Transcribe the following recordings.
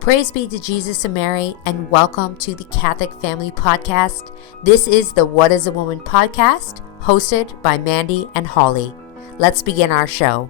Praise be to Jesus and Mary, and welcome to the Catholic Family Podcast. This is the What is a Woman podcast, hosted by Mandy and Holly. Let's begin our show.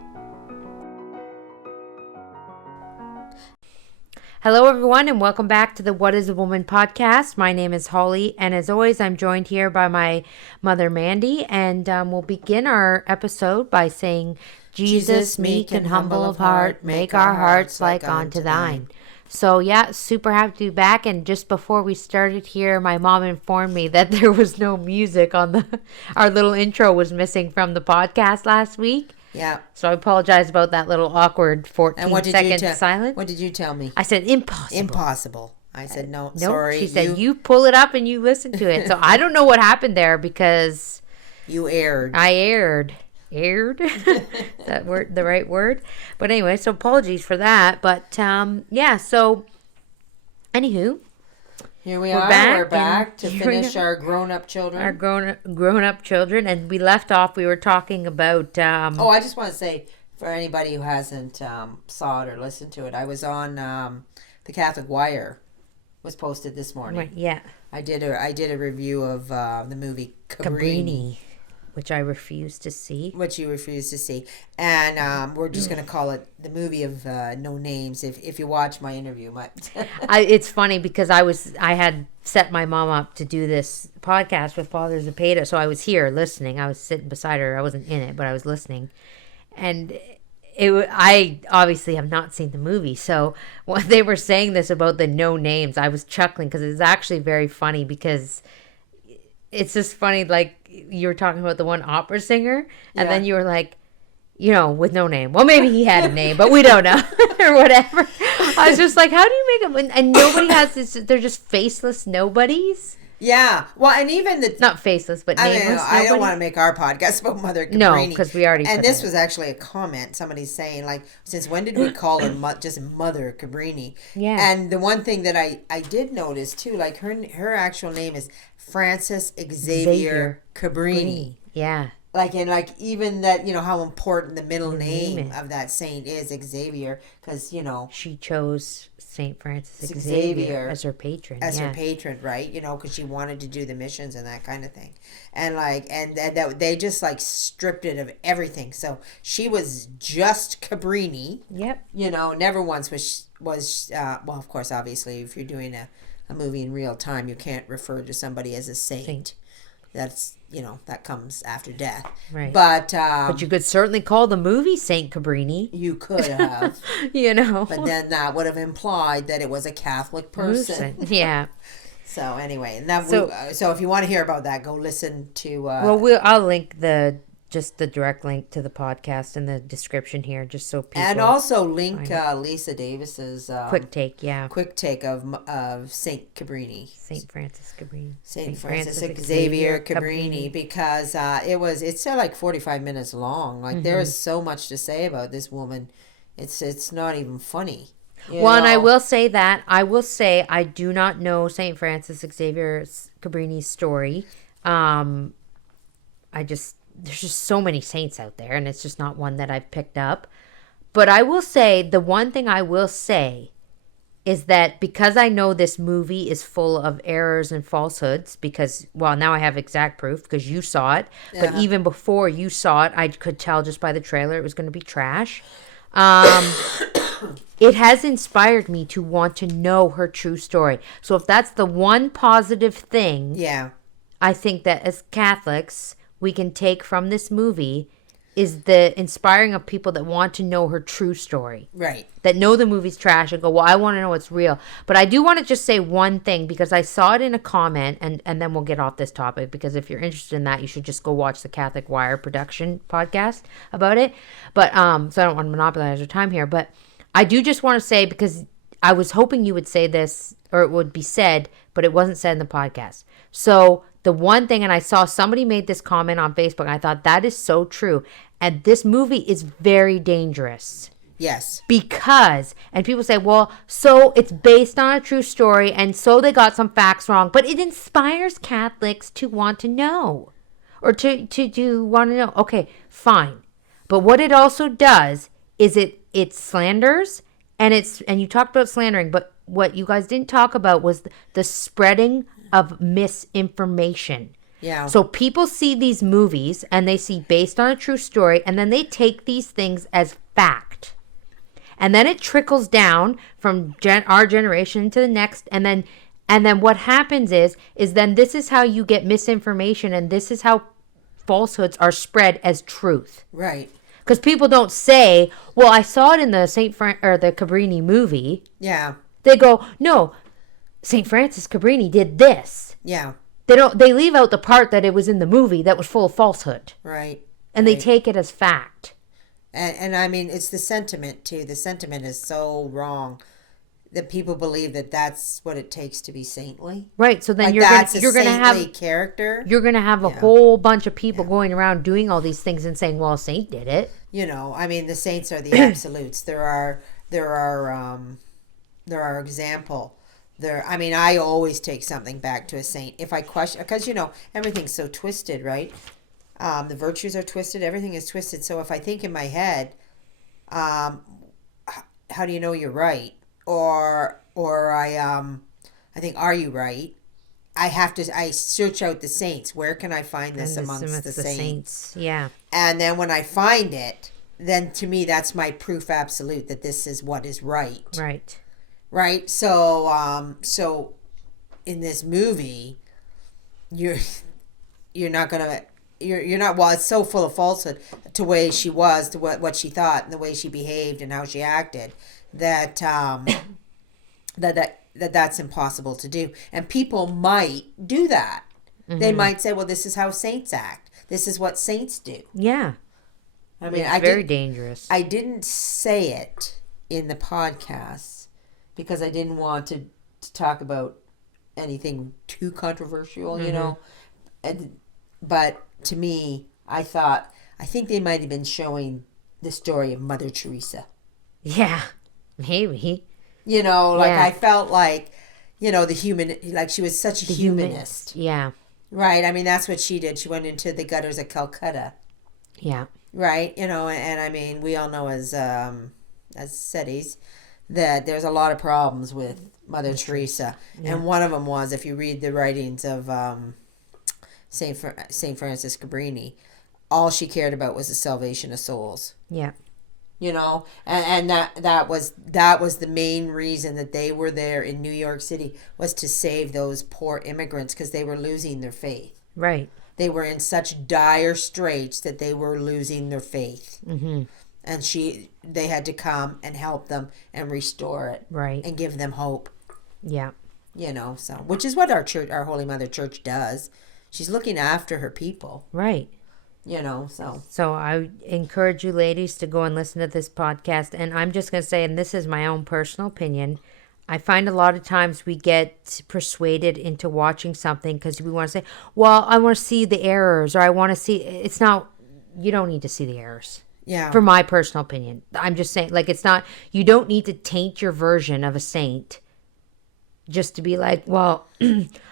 Hello, everyone, and welcome back to the What is a Woman podcast. My name is Holly, and as always, I'm joined here by my mother, Mandy, and we'll begin our episode by saying, Jesus, meek and humble of heart, make our hearts like unto thine. So yeah, super happy to be back. And just before we started here, my mom informed me that there was no music on our little intro was missing from the podcast last week. Yeah. So I apologize about that little awkward 14-second silence. What did you tell me? I said impossible. Impossible. I said no, sorry. She said you pull it up and you listen to it. So I don't know what happened there because you aired. I aired. Is that word the right word? But anyway, so apologies for that. But yeah, so anywho, here we are. We're back to finish our grown-up children. Our grown-up children, and we left off. We were talking about. I just want to say for anybody who hasn't saw it or listened to it, I was on the Catholic Wire. Was posted this morning. Right, yeah. I did a review of the movie Cabrini. Which I refuse to see. Which you refuse to see. And we're just going to call it the movie of no names if you watch my interview. It's funny because I had set my mom up to do this podcast with Father Zepeda. So I was here listening. I was sitting beside her. I wasn't in it, but I was listening. And I obviously have not seen the movie. So when they were saying this about the no names, I was chuckling because it's actually very funny because it's just funny, like you were talking about the one opera singer, and then you were like, with no name. Well, maybe he had a name, but we don't know, or whatever. I was just like, how do you make it? And nobody has this. They're just faceless nobodies. Yeah. Well, and even not faceless, but nameless. I don't want to make our podcast about Mother Cabrini. No, because we already. And this was actually a comment. Somebody's saying, like, since when did we call her just Mother Cabrini? Yeah. And the one thing that I did notice too, like her actual name is Frances Xavier Cabrini. Yeah. Like, and like even that, how important the middle name of that saint is, Xavier, because she chose Saint Francis Xavier as her patron. Her patron, right? Because she wanted to do the missions and that kind of thing, and like, and that they just like stripped it of everything. So she was just Cabrini. Yep. Never once was well, of course, obviously, if you're doing a movie in real time, you can't refer to somebody as a saint. That's that comes after death, right? But you could certainly call the movie Saint Cabrini. You could have, But then that would have implied that it was a Catholic person. Yeah. So anyway, and that so if you want to hear about that, go listen to. I'll link the direct link to the podcast in the description here, just so people. And also link Lisa Davis's quick take of Saint Cabrini, Saint Francis Cabrini, Saint Francis Xavier Cabrini, because it's like 45 minutes long. Like there is so much to say about this woman. It's not even funny. And I will say I do not know Saint Francis Xavier Cabrini's story. There's just so many saints out there, and it's just not one that I've picked up. But I will say, the one thing I will say is that because I know this movie is full of errors and falsehoods, because, well, now I have exact proof because you saw it. Yeah. But even before you saw it, I could tell just by the trailer it was going to be trash. It has inspired me to want to know her true story. So if that's the one positive thing, I think that as Catholics we can take from this movie is the inspiring of people that want to know her true story. Right. That know the movie's trash and go, well, I want to know what's real. But I do want to just say one thing, because I saw it in a comment, and then we'll get off this topic, because if you're interested in that, you should just go watch the Catholic Wire production podcast about it. But so I don't want to monopolize your time here. But I do just want to say, because I was hoping you would say this, or it would be said, but it wasn't said in the podcast. So the one thing, and I saw somebody made this comment on Facebook, and I thought that is so true. And this movie is very dangerous. Yes. Because, and people say, well, so it's based on a true story, and so they got some facts wrong. But it inspires Catholics to want to know. Or to want to know. Okay, fine. But what it also does is it slanders and you talked about slandering, but what you guys didn't talk about was the spreading of misinformation. Yeah. So people see these movies and they see based on a true story, and then they take these things as fact. And then it trickles down from our generation to the next, and then what happens is then this is how you get misinformation, and this is how falsehoods are spread as truth. Right. Because people don't say, "Well, I saw it in the the Cabrini movie." Yeah. They go, "No, St. Francis Cabrini did this." Yeah. They leave out the part that it was in the movie that was full of falsehood. Right. And they take it as fact. And I mean, it's the sentiment too. The sentiment is so wrong that people believe that that's what it takes to be saintly. Right. So then like you're gonna have character. You're gonna have a whole bunch of people going around doing all these things and saying, "Well, a saint did it." You know, I mean, the saints are the absolutes. There are example. I mean, I always take something back to a saint if I question, because you know everything's so twisted, right? The virtues are twisted. Everything is twisted. So if I think in my head, how do you know you're right? Or I think, are you right? I search out the saints. Where can I find this amongst the saints? Yeah. And then when I find it, then to me that's my proof absolute that this is what is right. Right. Right. So in this movie, you're not well, it's so full of falsehood to the way she was, to what she thought, and the way she behaved and how she acted, that that's impossible to do. And people might do that. Mm-hmm. They might say, well, this is how saints act. This is what saints do. Yeah. I mean, it's very dangerous. I didn't say it in the podcast because I didn't want to talk about anything too controversial, you know. But to me, I think they might have been showing the story of Mother Teresa. Yeah, maybe. You know, like I felt like, you know, she was such a humanist. Yeah. Right. I mean, that's what she did. She went into the gutters of Calcutta. Yeah. Right. You know, and I mean, we all know as SETIs that there's a lot of problems with Mother Teresa. Yeah. And one of them was, if you read the writings of Saint Francis Cabrini, all she cared about was the salvation of souls. Yeah. You know, and that was the main reason that they were there in New York City, was to save those poor immigrants, because they were losing their faith. Right. They were in such dire straits that they were losing their faith. Mm-hmm. And they had to come and help them and restore it. Right. And give them hope. Yeah. You know, so, which is what our church, our Holy Mother Church does. She's looking after her people. Right. You know, so. So I encourage you ladies to go and listen to this podcast. And I'm just going to say, and this is my own personal opinion, I find a lot of times we get persuaded into watching something because we want to say, well, I want to see the errors, or I want to see, it's not, you don't need to see the errors. Yeah. For my personal opinion. I'm just saying, like, it's not, you don't need to taint your version of a saint just to be like, well,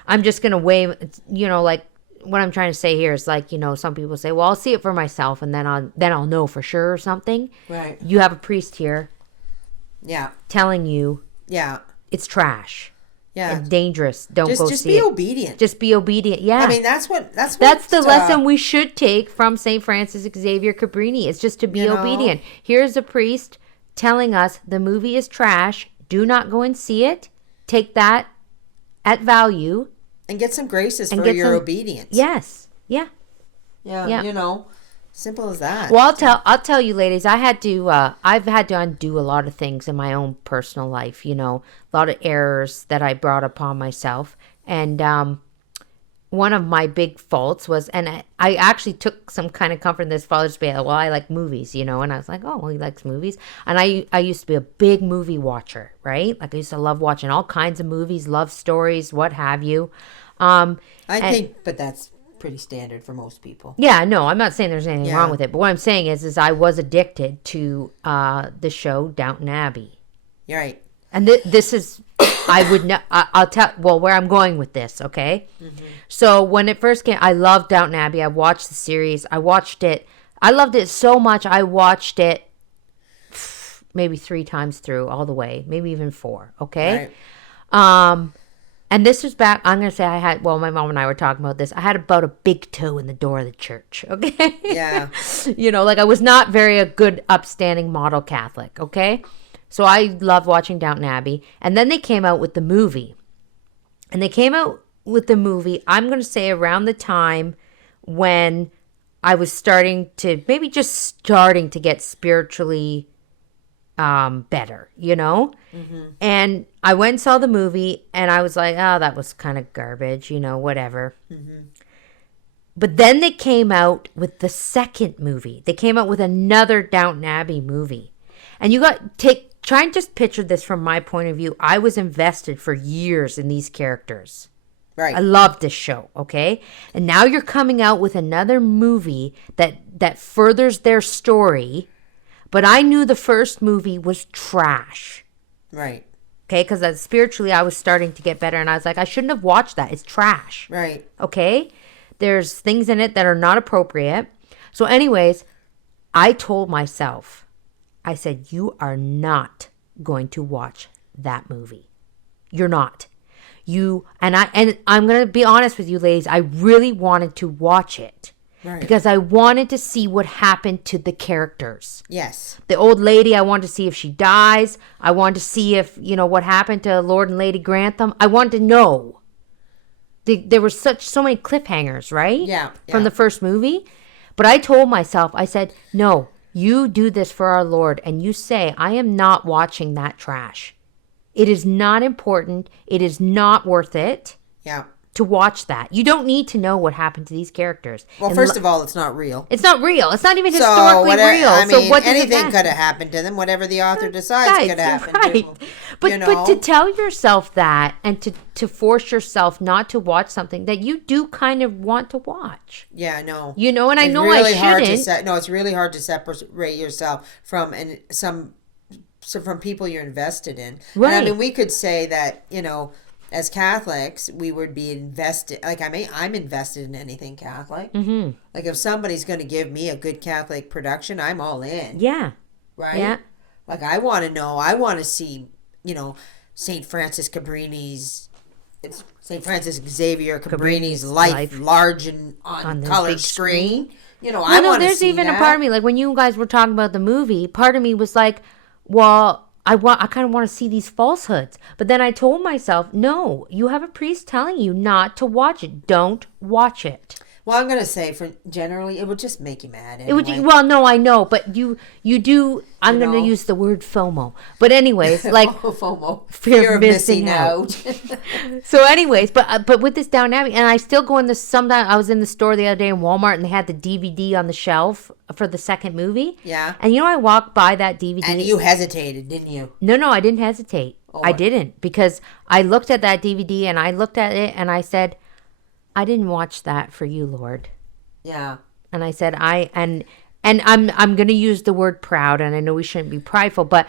I'm just going to weigh, you know, like, what I'm trying to say here is, like, you know, some people say, well, I'll see it for myself and then I'll know for sure or something. Right. You have a priest here. Yeah. Telling you. Yeah. It's trash. Yeah. It's dangerous. Don't go see it. Just be obedient. Just be obedient. Yeah. I mean, that's the lesson we should take from St. Francis Xavier Cabrini. It's just to be obedient. Here's a priest telling us the movie is trash. Do not go and see it. Take that at value. And get some graces for your obedience. Yes. Yeah. Yeah. You know, simple as that. Well, I'll tell you, ladies. I've had to undo a lot of things in my own personal life. You know, a lot of errors that I brought upon myself, and one of my big faults was, and I actually took some kind of comfort in this Father's Day. Well, I like movies, you know, and I was like, oh, well, he likes movies, and I used to be a big movie watcher, right? Like, I used to love watching all kinds of movies, love stories, what have you. But that's pretty standard for most people. Yeah, no, I'm not saying there's anything wrong with it, but what I'm saying is I was addicted to the show Downton Abbey. You're right. And this is, I would not, I'll tell, well, where I'm going with this, okay? Mm-hmm. So when it first came, I loved Downton Abbey. I watched the series. I watched it. I loved it so much. I watched it maybe 3 times through all the way, maybe even 4. Okay. Right. And this was back, I'm going to say my mom and I were talking about this. I had about a big toe in the door of the church. Okay. Yeah. Like I was not very a good, upstanding model Catholic. Okay. So I loved watching Downton Abbey. And then they came out with the movie. And they came out with the movie, I'm going to say around the time when I was starting to get spiritually better, Mm-hmm. And I went and saw the movie and I was like, oh, that was kind of garbage, whatever. Mm-hmm. But then they came out with the second movie. They came out with another Downton Abbey movie. And try and just picture this from my point of view. I was invested for years in these characters. Right. I loved this show, okay? And now you're coming out with another movie that furthers their story. But I knew the first movie was trash. Right. Okay, because spiritually I was starting to get better. And I was like, I shouldn't have watched that. It's trash. Right. Okay? There's things in it that are not appropriate. So anyways, I told myself, I said, you are not going to watch that movie. You're not. And I'm going to be honest with you, ladies. I really wanted to watch it. Right. Because I wanted to see what happened to the characters. Yes. The old lady, I wanted to see if she dies. I wanted to see if, what happened to Lord and Lady Grantham. I wanted to know. There were so many cliffhangers, right? Yeah. From the first movie. But I told myself, I said, no, you do this for our Lord. And you say, I am not watching that trash. It is not important. It is not worth it. Yeah. To watch that. You don't need to know what happened to these characters. Well, first of all, it's not real. It's not real. It's not even historically real. I mean, so what anything could have happened to them. Whatever the author decides could happen to them. But to tell yourself that and to force yourself not to watch something that you do kind of want to watch. Yeah, I know. And I know really I shouldn't. It's really hard to separate yourself from from people you're invested in. Right. And I mean, we could say that, as Catholics, we would be invested. Like, I'm invested in anything Catholic. Mm-hmm. Like, if somebody's going to give me a good Catholic production, I'm all in. Yeah. Right? Yeah. Like, I want to know. I want to see, St. Francis Xavier Cabrini's life large and on color screen. I want to there's see even that. a part of me, like, when you guys were talking about the movie, part of me was like, well, I kind of want to see these falsehoods. But then I told myself, no, you have a priest telling you not to watch it. Don't watch it. Well, I'm going to say, generally, it would just make you mad. Anyway. It would. Well, no, I know, but you do. I'm going to use the word FOMO. But anyways, like FOMO, fear of missing out. So, anyways, but with this Downton Abbey, and I still go in this. Sometimes I was in the store the other day in Walmart, and they had the DVD on the shelf for the second movie. Yeah. And I walked by that DVD, and you hesitated, didn't you? No, I didn't hesitate. Oh, I didn't, because I looked at that DVD and I looked at it and I said, I didn't watch that for you, Lord. Yeah. And I said, and I'm going to use the word proud, and I know we shouldn't be prideful, but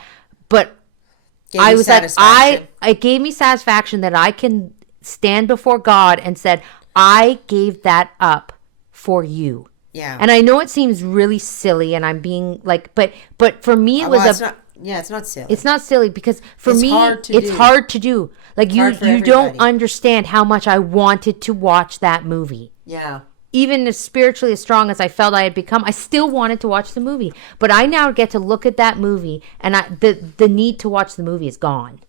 I was like, it gave me satisfaction that I can stand before God and said, I gave that up for you. Yeah. And I know it seems really silly, and I'm being like, but for me it was it's not silly. It's not silly, because for me, it's hard to do. Like, you don't understand how much I wanted to watch that movie. Yeah. Even as spiritually as strong as I felt I had become, I still wanted to watch the movie. But I now get to look at that movie, and the need to watch the movie is gone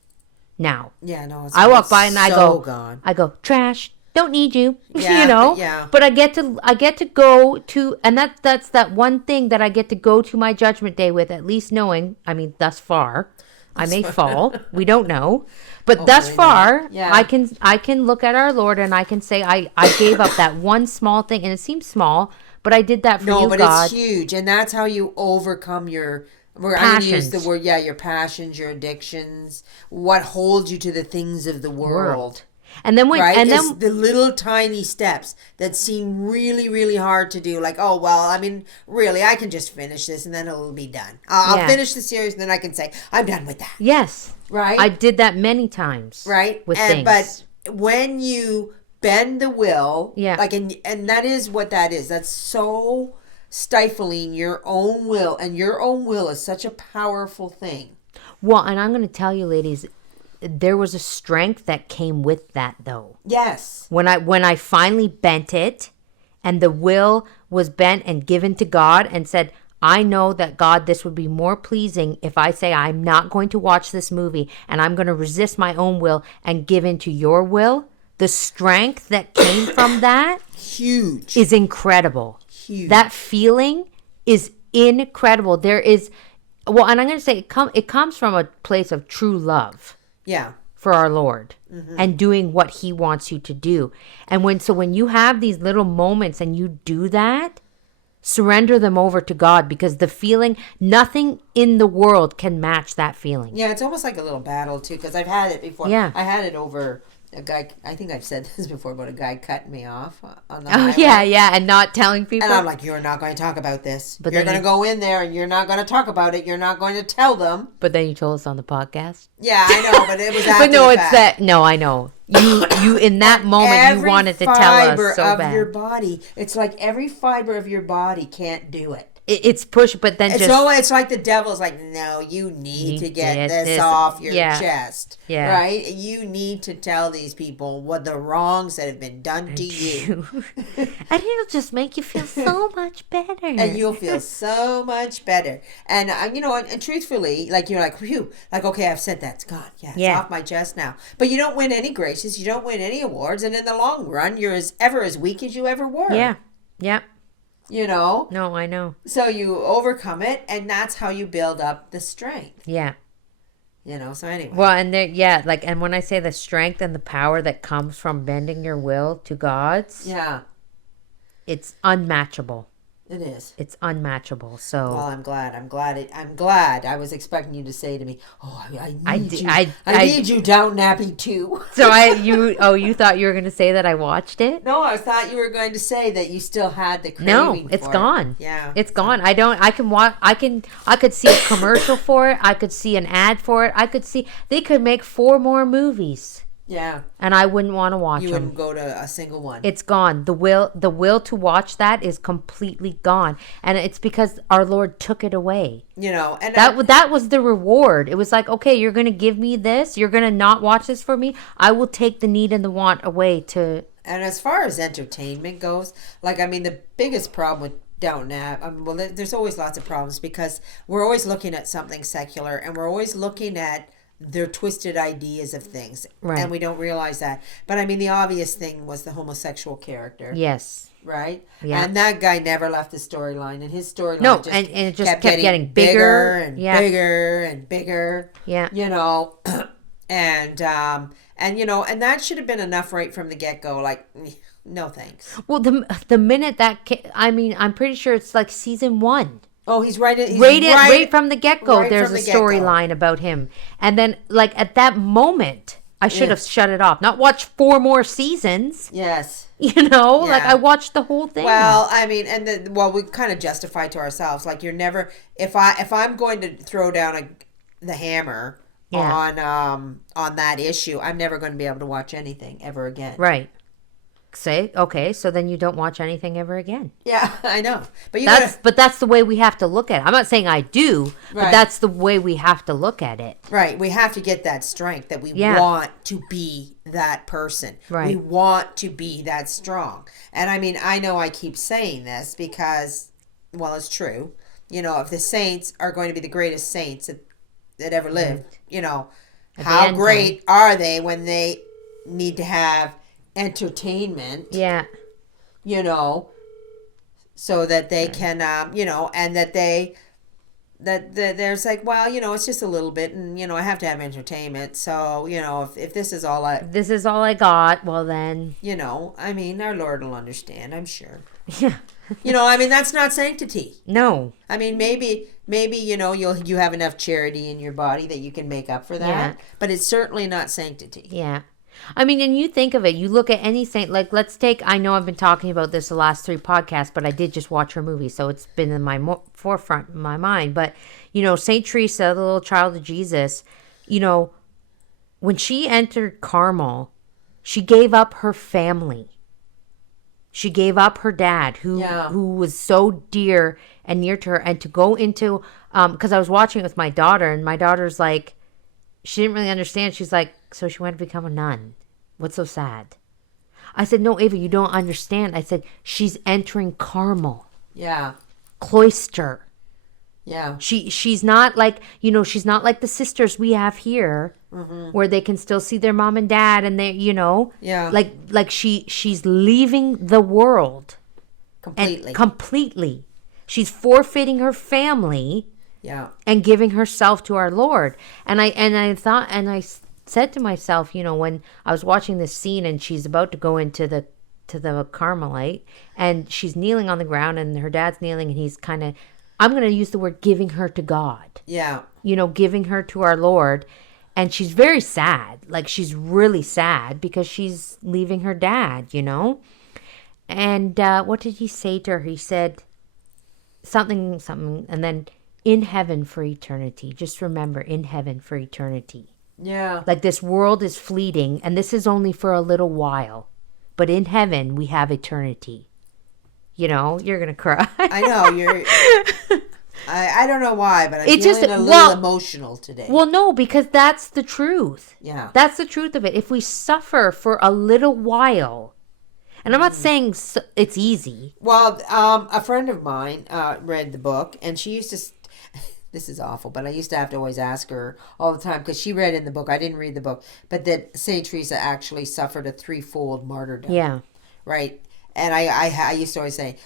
now. Yeah, no. I walk by and gone. I go, trash. Don't need you. Yeah, Yeah. But I get to go to, and that's that one thing that I get to go to my judgment day with, at least knowing, I mean, thus far, I may fall. We don't know. But thus far, yeah. I can look at our Lord and I can say I gave up that one small thing, and it seems small, but I did that for you, God. No, but it's huge, and that's how you overcome your passions. I'm going to use the word, your passions, your addictions, what holds you to the things of the world. And then it's the little tiny steps that seem really, really hard to do. Like, oh, well, I mean, really, I can just finish this and then it'll be done. I'll finish the series and then I can say, I'm done with that. Yes. Right? I did that many times. Right? With things. But when you bend the will, yeah. like, and that is what that is. That's so stifling your own will, and your own will is such a powerful thing. Well, and I'm going to tell you, ladies, there was a strength that came with that, though. Yes. When I finally bent it, and the will was bent and given to God, and said, I know that, God, this would be more pleasing if I say I'm not going to watch this movie, and I'm going to resist my own will and give in to your will. The strength that came from that huge is incredible. Huge. That feeling is incredible. There is, well, and I'm going to say it comes from a place of true love. Yeah. For our Lord, and doing what he wants you to do. And when you have these little moments and you do that, surrender them over to God, because the feeling, nothing in the world can match that feeling. Yeah, it's almost like a little battle too, because I've had it before. Yeah. I had it over a guy. I think I've said this before about a guy cutting me off on the Oh, highway. yeah, and not telling people. And I'm like, you're not going to talk about this. But you're going to go in there and you're not going to talk about it. You're not going to tell them. But then you told us on the podcast. Yeah, I know, but it was after But no, the it's fact. that. No, I know. You in that moment, you wanted to tell us so every fiber of your bad. body. It's like every fiber of your body can't do it. It's push, but then It's like the devil's like, no, you need to get this off your chest. Yeah. Right? You need to tell these people what the wrongs that have been done to you. And it'll just make you feel so much better. And you'll feel so much better. And, and truthfully, like, you're like, whew, like, okay, I've said that. It's gone. Yeah, it's off my chest now. But you don't win any graces. You don't win any awards. And in the long run, you're as weak as you ever were. Yeah. Yeah. You know? No, I know. So you overcome it, and that's how you build up the strength. Yeah. So anyway. Well, and and when I say the strength and the power that comes from bending your will to God's, yeah, it's unmatchable. It is. It's unmatchable. So. Well, I'm glad. I'm glad. I was expecting you to say to me, "Oh, I need you, Downton Abbey too." So you thought you were going to say that I watched it? No, I thought you were going to say that you still had the craving. No, it's gone. Yeah, it's gone. I can watch. I could see a commercial for it. I could see an ad for it. They could make 4 more movies. Yeah. And I wouldn't want to watch them. You wouldn't go to a single one. It's gone. The will to watch that is completely gone. And it's because our Lord took it away. And that was the reward. It was like, okay, you're going to give me this. You're going to not watch this for me. I will take the need and the want away to. And as far as entertainment goes, the biggest problem with Downton Abbey, there's always lots of problems because we're always looking at something secular and we're always looking at their twisted ideas of things. Right. And we don't realize that. But the obvious thing was the homosexual character. Yes. Right? Yeah. And that guy never left the storyline. And his storyline and it just kept getting bigger and bigger and bigger. Yeah. And that should have been enough right from the get-go. Like, no thanks. Well, the minute that I'm pretty sure it's like season 1. Oh, he's right from the get-go. There's a storyline about him. And then, at that moment, I should have shut it off. Not watch 4 more seasons. Yes. I watched the whole thing. Well, we kind of justify to ourselves. Like, you're never, if I'm going to throw down the hammer on that issue, I'm never going to be able to watch anything ever again. Right. Say, okay, so then you don't watch anything ever again. Yeah, I know. But that's the way we have to look at it. I'm not saying I do, but that's the way we have to look at it. Right. We have to get that strength that we want to be that person. Right. We want to be that strong. And I know I keep saying this because, well, it's true. If the saints are going to be the greatest saints that ever lived, how great are they when they need to have entertainment, so that they can and that there's like, well, it's just a little bit, and I have to have entertainment, so if this is all I got, well then our Lord will understand, I'm sure. Yeah. That's not sanctity. No. Maybe you have enough charity in your body that you can make up for that, but it's certainly not sanctity. Yeah. And you think of it, you look at any saint, like let's take, I know I've been talking about this the last 3 podcasts, but I did just watch her movie, so it's been in my forefront in my mind. But, Saint Teresa, the little child of Jesus, when she entered Carmel, she gave up her family. She gave up her dad, who was so dear and near to her, and to go into, because I was watching it with my daughter, and my daughter's like, she didn't really understand. She's like, so she went to become a nun. What's so sad? I said, no, Ava, you don't understand. I said, she's entering Carmel. Yeah. Cloister. Yeah. She's not like, she's not like the sisters we have here, where they can still see their mom and dad, and they, Yeah. like she's leaving the world Completely. Completely. She's forfeiting her family. Yeah. And giving herself to our Lord. And I thought, and I said to myself, when I was watching this scene, and she's about to go into the Carmelite, and she's kneeling on the ground, and her dad's kneeling, and he's kind of, I'm going to use the word, giving her to God. Yeah. Giving her to our Lord. And she's very sad. Like, she's really sad because she's leaving her dad, And what did he say to her? He said something, and then, in heaven for eternity. Just remember, in heaven for eternity. Yeah. Like, this world is fleeting, and this is only for a little while. But in heaven, we have eternity. You're going to cry. I know. I don't know why, but I'm feeling a little emotional today. Well, no, because that's the truth. Yeah. That's the truth of it. If we suffer for a little while, and I'm not saying it's easy. Well, a friend of mine read the book, and she used to... This is awful, but I used to have to always ask her all the time, because she read in the book, I didn't read the book, but that St. Teresa actually suffered a threefold martyrdom. Yeah. Right? And I used to always say,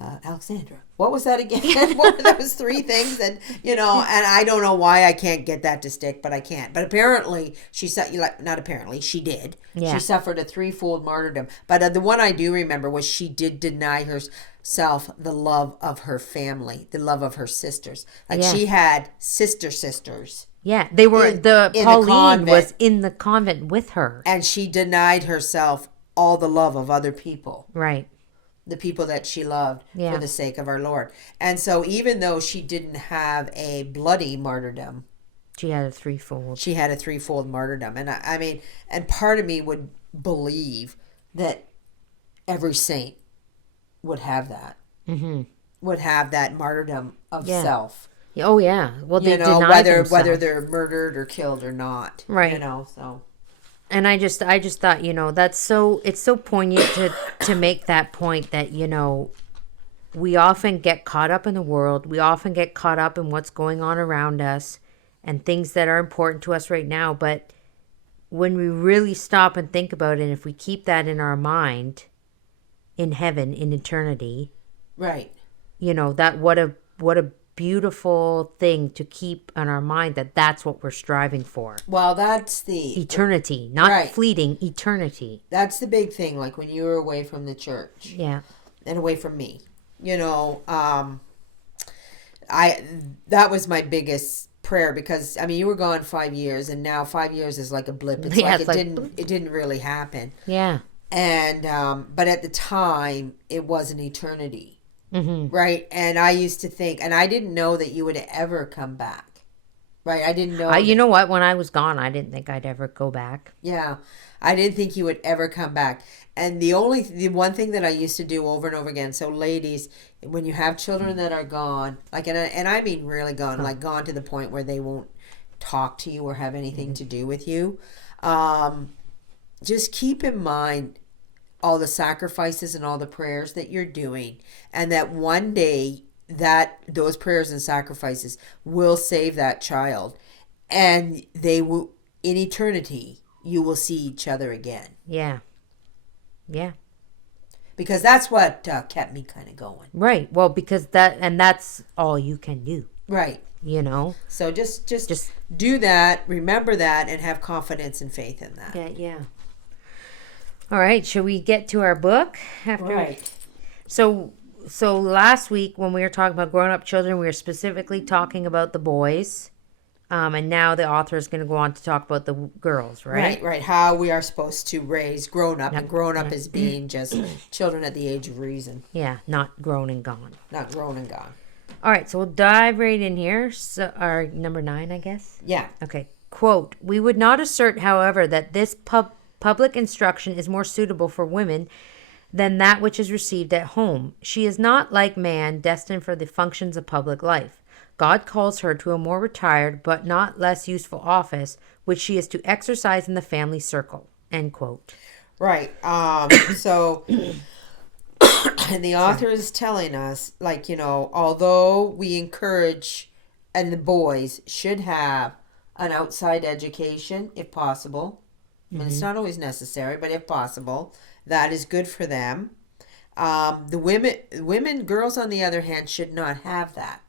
Alexandra, what was that again? What were those three things? And, and I don't know why I can't get that to stick, but I can't. But apparently, she did. Yeah. She suffered a threefold martyrdom. But the one I do remember was she did deny herself the love of her family, the love of her sisters. Like, she had sisters. Yeah, they were, Pauline was in the convent with her. And she denied herself all the love of other people. Right. The people that she loved for the sake of our Lord. And so even though she didn't have a bloody martyrdom, she had a threefold martyrdom. And I mean, and part of me would believe that every saint would have that. Mm-hmm. Would have that martyrdom of self. Oh yeah. Well, they whether they're murdered or killed or not. Right. So. And I just thought, it's so poignant to make that point that, we often get caught up in the world. We often get caught up in what's going on around us and things that are important to us right now. But when we really stop and think about it, and if we keep that in our mind, in heaven, in eternity, right? That what a beautiful thing to keep in our mind, that's what we're striving for. Well, that's the eternity, not fleeting, eternity. That's the big thing. Like when you were away from the church, and away from me, that was my biggest prayer, because I mean, you were gone 5 years, and now 5 years is like a blip. It's it didn't really happen. Yeah. And but at the time, it was an eternity. Mm-hmm. Right. And I used to think, and I didn't know that you would ever come back. Right. I didn't know. You know what? When I was gone, I didn't think I'd ever go back. Yeah. I didn't think you would ever come back. And the one thing that I used to do over and over again. So ladies, when you have children that are gone, like, and I mean really gone, like gone to the point where they won't talk to you or have anything to do with you. Just keep in mind all the sacrifices and all the prayers that you're doing, and that one day that those prayers and sacrifices will save that child, and they will, in eternity, you will see each other again. Yeah. Because that's what kept me kind of going. Right. Well, because that's all you can do. Right. So just do that, remember that, and have confidence and faith in that. Yeah. All right, shall we get to our book? Right. So last week when we were talking about grown-up children, we were specifically talking about the boys. And now the author is going to go on to talk about the girls, right? Right. How we are supposed to raise grown-up, and grown-up as being just children at the age of reason. Yeah, not grown and gone. Not grown and gone. All right, so we'll dive right in here. So our number 9, I guess? Yeah. Okay. Quote, "We would not assert, however, that this public instruction is more suitable for women than that which is received at home. She is not like man, destined for the functions of public life. God calls her to a more retired but not less useful office, which she is to exercise in the family circle. End quote. Right. So the author is telling us, like, although we encourage, and the boys should have an outside education if possible. I mean, it's not always necessary, but if possible, that is good for them. The girls, on the other hand, should not have that.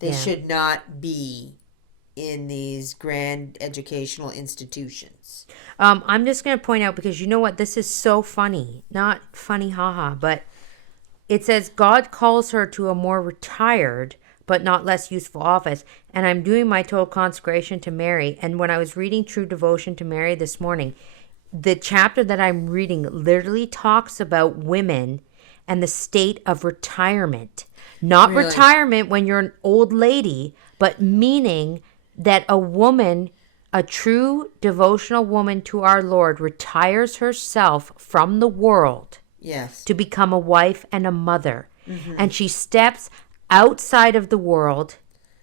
They should not be in these grand educational institutions. I'm just going to point out, because you know what? This is so funny. Not funny, haha, but it says God calls her to a more retired but not less useful office. And I'm doing my total consecration to Mary. And when I was reading True Devotion to Mary this morning, the chapter that I'm reading literally talks about women and the state of retirement. Not really retirement when you're an old lady, but meaning that a woman, a true devotional woman to our Lord, retires herself from the world. Yes. To become a wife and a mother. Mm-hmm. And she steps outside of the world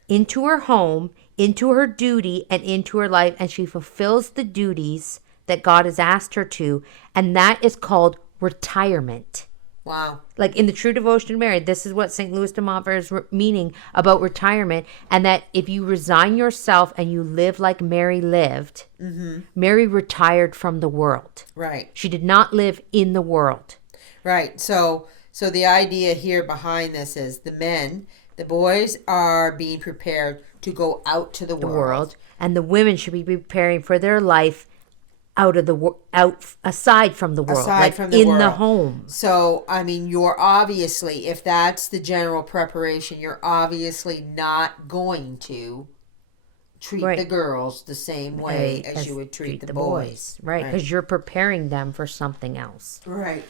into her home, into her duty, and into her life, and she fulfills the duties that God has asked her to, and that is called retirement. Wow. Like in the True Devotion to Mary, this is what St. Louis de Montfort is meaning about retirement, and that if you resign yourself and you live like Mary lived, Mary retired from the world. Right. She did not live in the world. Right. So the idea here behind this is the boys are being prepared to go out to the world. And the women should be preparing for their life aside from the world, aside like from the in world. the home. So, I mean, you're obviously, if that's the general preparation, you're obviously not going to treat the girls the same way as you would treat the boys. Right, because you're preparing them for something else. Right.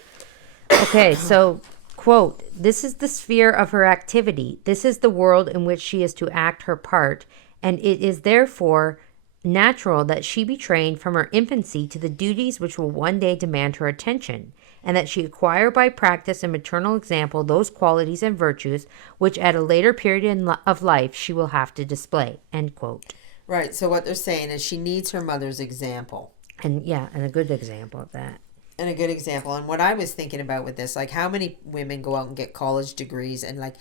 Okay, so, quote, this is the sphere of her activity. This is the world in which she is to act her part, and it is therefore natural that she be trained from her infancy to the duties which will one day demand her attention, and that she acquire by practice and maternal example those qualities and virtues which at a later period of life she will have to display. End quote. Right, so what they're saying is she needs her mother's example. And a good example of that. And a good example. And what I was thinking about with this, like, how many women go out and get college degrees and, like,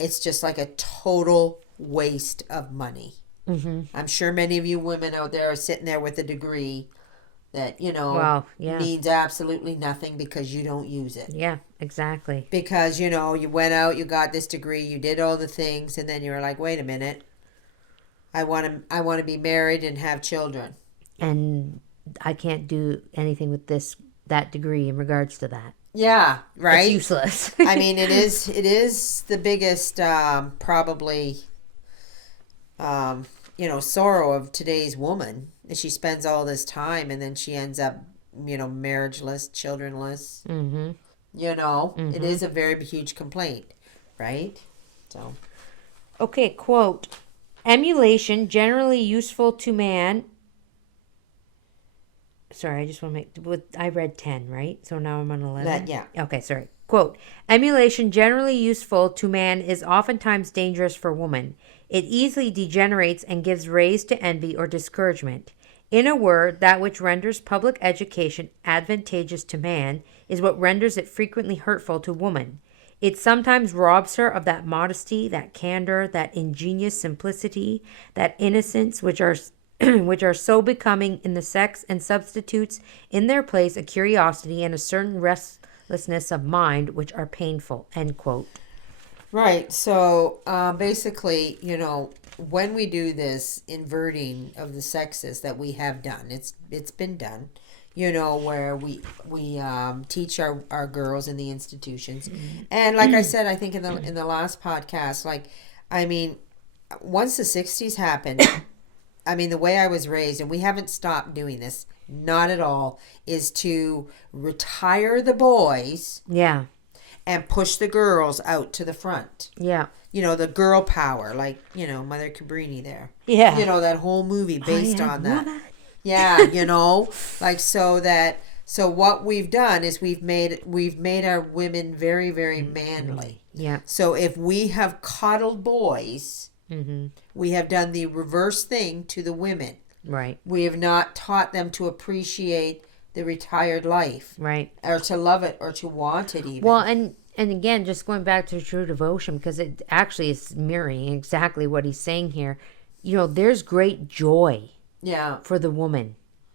it's just like a total waste of money. Mm-hmm. I'm sure many of you women out there are sitting there with a degree that, means absolutely nothing because you don't use it. Yeah, exactly. Because, you went out, you got this degree, you did all the things, and then you were like, wait a minute, I want to be married and have children. And I can't do anything with that degree in regards to that. Yeah, right? It's useless. I mean, it is the biggest, probably, sorrow of today's woman. She spends all this time and then she ends up, marriageless, childrenless. Mm-hmm. It is a very huge complaint, right? So, okay, quote, emulation generally useful to man. Sorry, I just want to make... I read 10, right? So now I'm on 11? Yeah. Okay, sorry. Quote, emulation generally useful to man is oftentimes dangerous for woman. It easily degenerates and gives rise to envy or discouragement. In a word, that which renders public education advantageous to man is what renders it frequently hurtful to woman. It sometimes robs her of that modesty, that candor, that ingenious simplicity, that innocence which are so becoming in the sex, and substitutes in their place a curiosity and a certain restlessness of mind which are painful. End quote. Right. So basically, when we do this inverting of the sexes that we have done, it's been done, where we teach our girls in the institutions. Mm-hmm. And like I said, I think in the last podcast, once the 60s happened, the way I was raised, and we haven't stopped doing this, not at all, is to retire the boys. Yeah. And push the girls out to the front. Yeah. The girl power, like, Mother Cabrini there. Yeah. That whole movie based on that. Woman. Yeah, so So what we've done is we've made our women very, very manly. Yeah. So if we have coddled boys, we have done the reverse thing to the women. Right. We have not taught them to appreciate the retired life. Right. Or to love it or to want it even. Well, and again, just going back to true devotion, because it actually is mirroring exactly what he's saying here. You know, there's great joy for the woman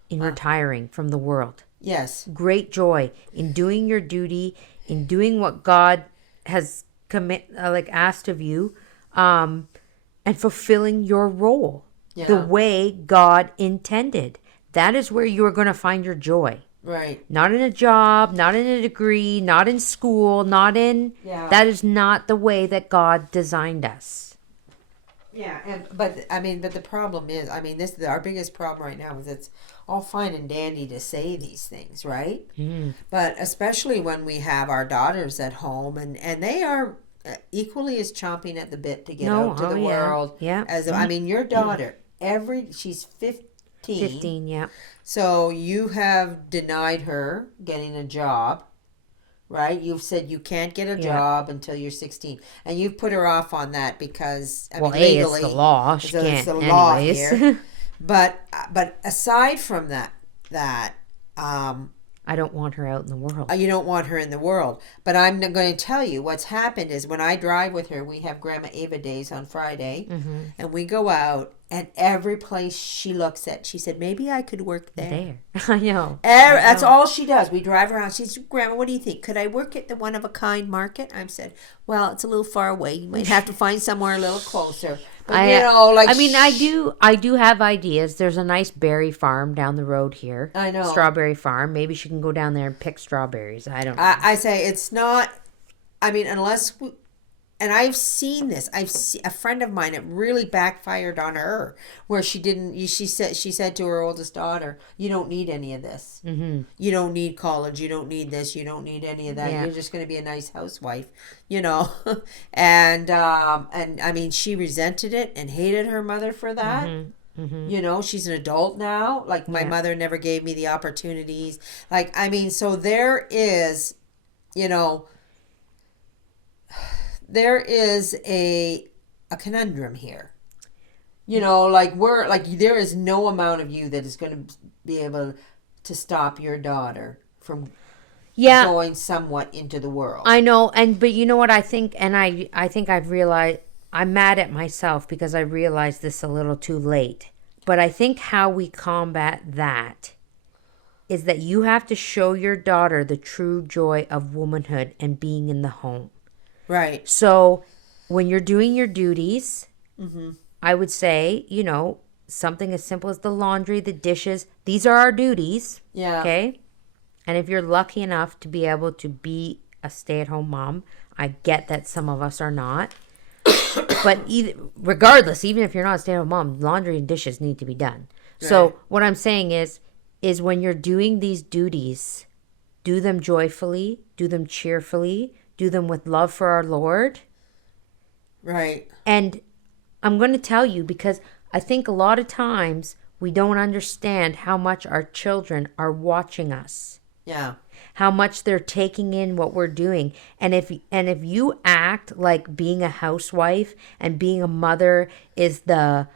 in retiring from the world. Yes. Great joy in doing your duty, in doing what God has asked of you, and fulfilling your role the way God intended. That is where you are going to find your joy. Right. Not in a job, not in a degree, not in school, not in... Yeah. That is not the way that God designed us. Yeah, but the problem is, this our biggest problem right now is it's all fine and dandy to say these things, right? But especially when we have our daughters at home, and they are equally as chomping at the bit to get out to the world. Yeah. As your daughter, she's 15. 15, yeah. So you have denied her getting a job. Right? You've said you can't get a job until you're 16. And you've put her off on that because, legally. It's the law. She can't it's the anyways. law here. But aside from that, I don't want her out in the world. You don't want her in the world. But I'm going to tell you what's happened is when I drive with her, we have Grandma Ava days on Friday. And we go out, and every place she looks at, she said, maybe I could work there. I know. That's all she does. We drive around. She says, Grandma, what do you think? Could I work at the One of a Kind market? I said, well, it's a little far away. You might have to find somewhere a little closer. But, I do have ideas. There's a nice berry farm down the road here. I know. Strawberry farm. Maybe she can go down there and pick strawberries. I don't know. I say it's not, unless we, and I've seen this. I've seen a friend of mine. It really backfired on her, where she said to her oldest daughter, "You don't need any of this. You don't need college. You don't need this. You don't need any of that. You're just going to be a nice housewife, and she resented it and hated her mother for that. She's an adult now. Like my mother never gave me the opportunities. So there is, there is a conundrum here. There is no amount of you that is going to be able to stop your daughter from going somewhat into the world. I know, but you know what I think, and I think I've realized, I'm mad at myself because I realized this a little too late. But I think how we combat that is that you have to show your daughter the true joy of womanhood and being in the home. Right. So when you're doing your duties, I would say, something as simple as the laundry, the dishes, these are our duties. Yeah. Okay. And if you're lucky enough to be able to be a stay-at-home mom, I get that some of us are not. But regardless, even if you're not a stay-at-home mom, laundry and dishes need to be done. Right. So what I'm saying is when you're doing these duties, do them joyfully, do them cheerfully, do them with love for our Lord. Right. And I'm going to tell you, because I think a lot of times we don't understand how much our children are watching us. Yeah. How much they're taking in what we're doing. And if you act like being a housewife and being a mother is the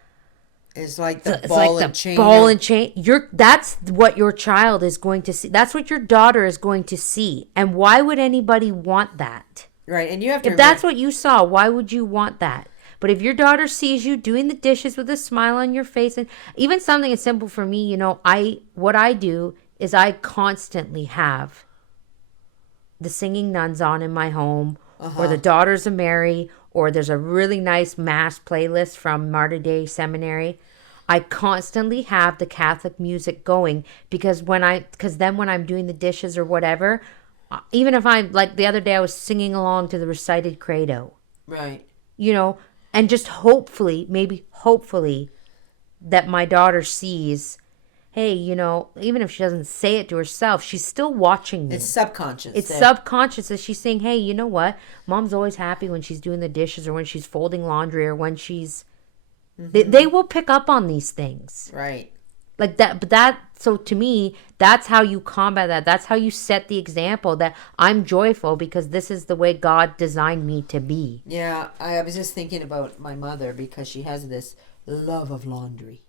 ball and chain. That's what your child is going to see. That's what your daughter is going to see. And why would anybody want that? Right. And you have to If that's what you saw, why would you want that? But if your daughter sees you doing the dishes with a smile on your face, and even something as simple for me, what I do is I constantly have the Singing Nuns on in my home, or the Daughters of Mary, or there's a really nice mass playlist from Mater Dei Seminary. I constantly have the Catholic music going because then when I'm doing the dishes or whatever, even if I'm like the other day, I was singing along to the recited credo. Right. And just hopefully that my daughter sees, hey, even if she doesn't say it to herself, she's still watching me. It's subconscious. It's subconscious that she's saying, hey, you know what? Mom's always happy when she's doing the dishes or when she's folding laundry or when she's... They will pick up on these things. Right. Like that, but so to me, that's how you combat that. That's how you set the example that I'm joyful because this is the way God designed me to be. Yeah, I was just thinking about my mother because she has this love of laundry.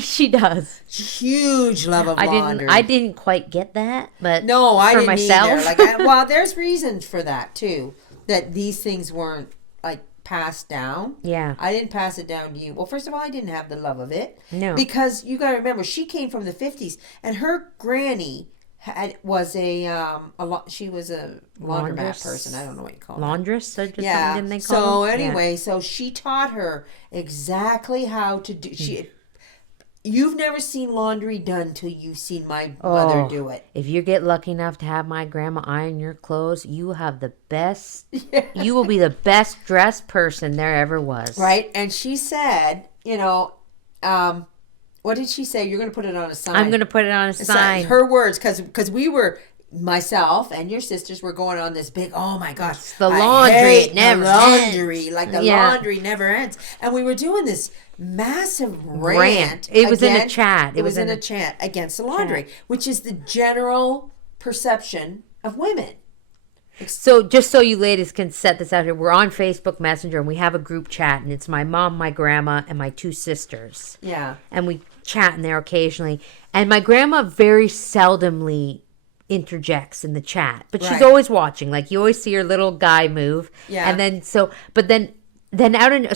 She does. Huge love of laundry. I didn't quite get that, but no, I didn't myself. either. Well, there's reasons for that too. That these things weren't like passed down. Yeah. I didn't pass it down to you. Well, first of all, I didn't have the love of it. No. Because you got to remember, she came from the 50s, and her granny was she was a laundromat person. I don't know what you call it. Laundress? Or just yeah. Something they call so anyway, so she taught her exactly how to do. You've never seen laundry done till you've seen my mother do it. If you get lucky enough to have my grandma iron your clothes, you will have the best. Yeah. You will be the best dressed person there ever was. Right, and she said, what did she say? You're going to put it on a sign. I'm going to put it on a sign. Her words, because we were. Myself and your sisters were going on this big, oh my gosh, the laundry never ends. Like the laundry never ends. And we were doing this massive rant. It was in a chat. It was in a chat against the laundry, which is the general perception of women. So just so you ladies can set this out here, we're on Facebook Messenger and we have a group chat and it's my mom, my grandma, and my two sisters. Yeah. And we chat in there occasionally. And my grandma very seldomly interjects in the chat, but she's always watching. Like you always see her little guy move. Yeah. And then so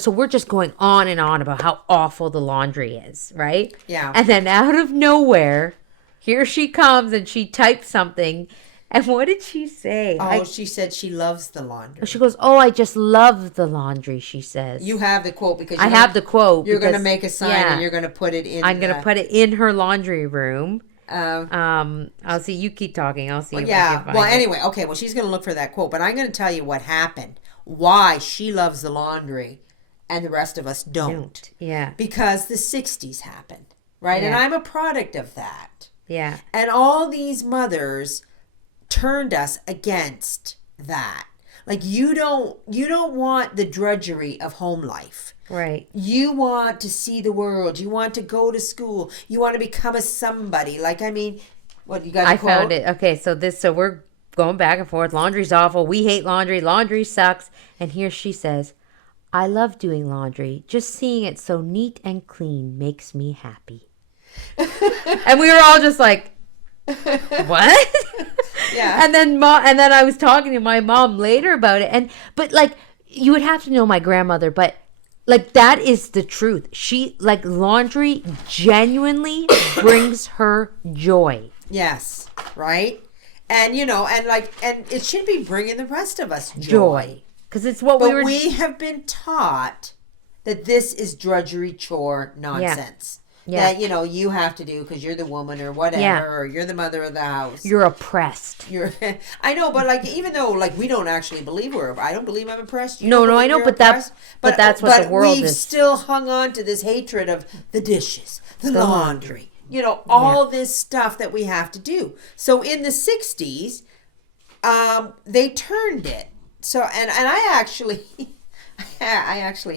we're just going on and on about how awful the laundry is, right? Yeah. And then out of nowhere, here she comes and she types something. And what did she say? She said she loves the laundry. She goes, "Oh, I just love the laundry," she says. You have the quote because I have the quote. You're going to make a sign and you're going to put it in. I'm going to put it in her laundry room. I'll see. You keep talking. I'll see. If I can find it. Anyway, okay. Well, she's going to look for that quote, but I'm going to tell you what happened. Why she loves the laundry, and the rest of us don't. Yeah. Because the '60s happened, right? Yeah. And I'm a product of that. Yeah. And all these mothers turned us against that. Like you don't want the drudgery of home life. Right. You want to see the world. You want to go to school. You want to become a somebody. Like, I mean, what, you got a quote? Found it. Okay, so we're going back and forth. Laundry's awful. We hate laundry. Laundry sucks. And here she says, "I love doing laundry. Just seeing it so neat and clean makes me happy." And we were all just like, what? Yeah. And then I was talking to my mom later about it. But like, you would have to know my grandmother, but like, that is the truth. She, like, laundry genuinely brings her joy. Yes. Right? And, and it should be bringing the rest of us joy. Because it's what we have been taught that this is drudgery, chore, nonsense. Yeah. That, you have to do because you're the woman or whatever, or you're the mother of the house. You're oppressed. I know, but like, even though like we don't actually believe I don't believe I'm oppressed. No, I know, but that's what the world is. We've still hung on to this hatred of the dishes, the laundry, all this stuff that we have to do. So in the 60s, they turned it. So, and I actually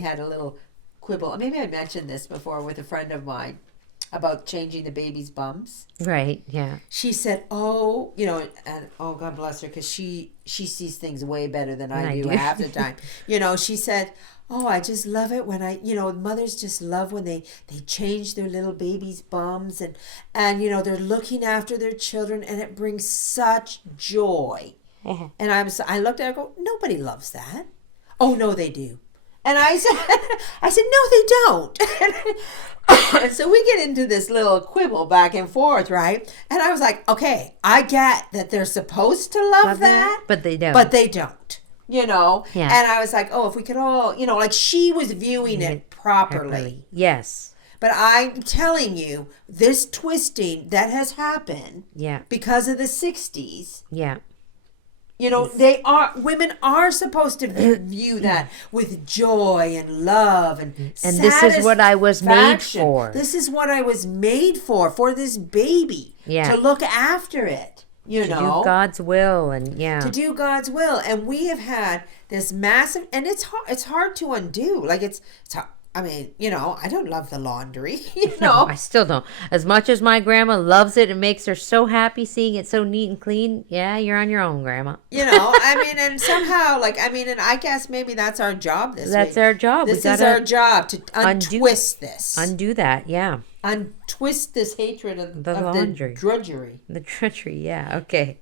had a little quibble. Maybe I mentioned this before with a friend of mine about changing the baby's bums. Right, yeah. She said, and God bless her, because she sees things way better than I do half the time. She said, "Oh, I just love it when mothers just love when they change their little baby's bums and they're looking after their children and it brings such joy." Uh-huh. And I looked at her and go, "Nobody loves that." "Oh, no, they do." And I said, "No, they don't." And so we get into this little quibble back and forth, right? And I was like, okay, I get that they're supposed to love that, but they don't. But they don't, Yeah. And I was like, oh, if we could all, like she was viewing it properly. Yes. But I'm telling you, this twisting that has happened because of the 60s. Yeah. Women are supposed to view that with joy and love and this is what I was made for. This is what I was made for this baby. Yeah. To look after it, to do God's will to do God's will. And we have had this massive, and it's hard to undo. Like it's I mean, I don't love the laundry, No, I still don't. As much as my grandma loves it and makes her so happy seeing it so neat and clean, yeah, you're on your own, Grandma. I mean, and somehow, and I guess maybe that's our job this That's week. our job. This is our job to untwist this. Undo that, yeah. Untwist this hatred of the drudgery. The drudgery, yeah, okay.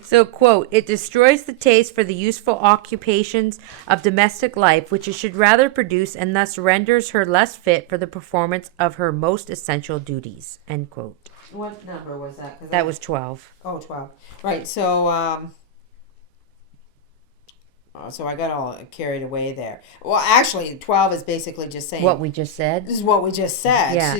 So, quote, it destroys the taste for the useful occupations of domestic life, which it should rather produce, and thus renders her less fit for the performance of her most essential duties, end quote. What number was that? That was 12. Oh, 12. Right, so, so I got all carried away there. Well, actually, 12 is basically just saying what we just said. This is what we just said. Yeah.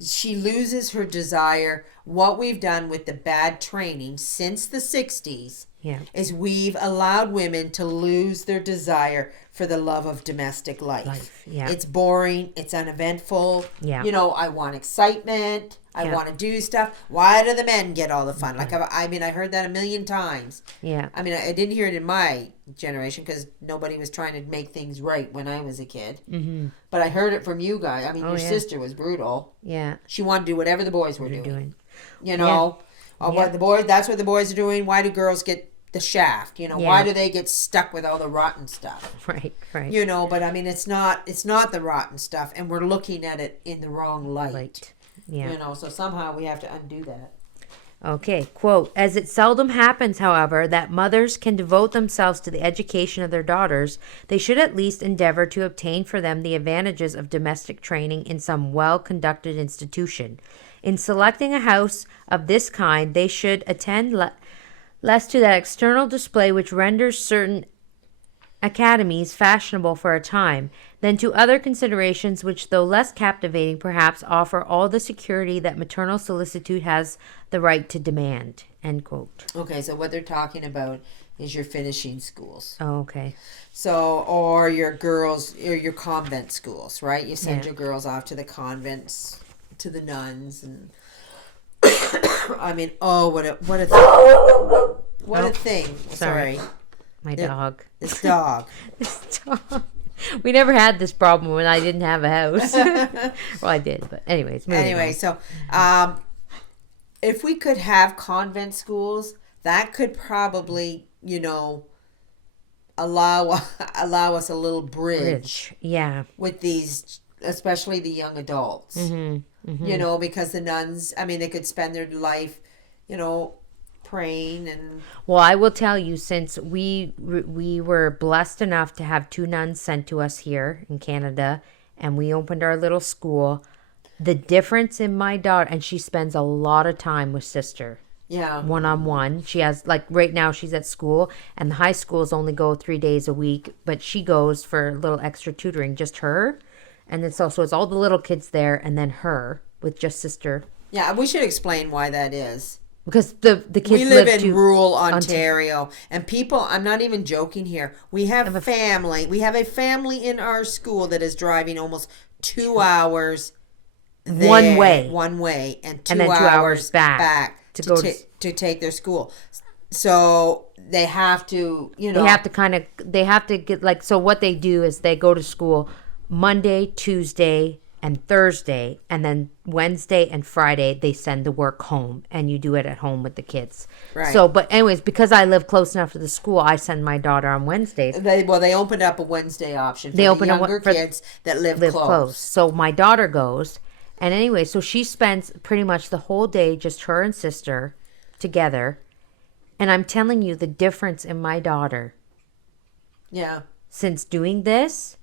She loses her desire. What we've done with the bad training since the 60s is we've allowed women to lose their desire for the love of domestic life. Yeah. It's boring. It's uneventful. Yeah. I want excitement. I want to do stuff. Why do the men get all the fun? Like, I heard that a million times. Yeah. I mean, I didn't hear it in my generation because nobody was trying to make things right when I was a kid. Mm-hmm. But I heard it from you guys. I mean, your sister was brutal. Yeah. She wanted to do whatever the boys were doing. Yeah. What the boys, that's what the boys are doing. Why do girls get the shaft? Why do they get stuck with all the rotten stuff? Right. But I mean, it's not the rotten stuff, and we're looking at it in the wrong light. Yeah. So somehow we have to undo that. Okay, quote, as it seldom happens, however, that mothers can devote themselves to the education of their daughters, they should at least endeavor to obtain for them the advantages of domestic training in some well-conducted institution. In selecting a house of this kind, they should attend less to that external display which renders certain academies fashionable for a time, than to other considerations which, though less captivating, perhaps offer all the security that maternal solicitude has the right to demand. End quote. Okay, so what they're talking about is your finishing schools. Oh, okay. So, or your girls, or your convent schools, right? You send your girls off to the convents, to the nuns, and I mean, what a thing. Sorry. My dog. This dog. This dog. We never had this problem when I didn't have a house. Well, I did, but anyways. So if we could have convent schools, that could probably, allow us a little bridge. Yeah. With these, especially the young adults. Mm-hmm. Mm-hmm. Because the nuns, I mean, they could spend their life, praying and. Well, I will tell you, since we were blessed enough to have 2 nuns sent to us here in Canada, and we opened our little school, the difference in my daughter, and she spends a lot of time with sister. Yeah. One-on-one. She has, right now she's at school, and the high schools only go 3 days a week, but she goes for a little extra tutoring, just her. And it's all the little kids there, and then her with just sister. Yeah, we should explain why that is. Because the kids we live in rural Ontario, and people, I'm not even joking here, we have a family in our school that is driving almost 2 hours there, one way and 2 hours back to take their school. So they have to, they have to get, so what they do is they go to school Monday, Tuesday, and Thursday, and then Wednesday and Friday they send the work home, and you do it at home with the kids. Right. So, but anyways, because I live close enough to the school, I send my daughter on Wednesdays. They opened up a Wednesday option for the younger kids that live close. So my daughter goes, and anyway, so she spends pretty much the whole day, just her and sister together, and I'm telling you the difference in my daughter. Yeah. Since doing this,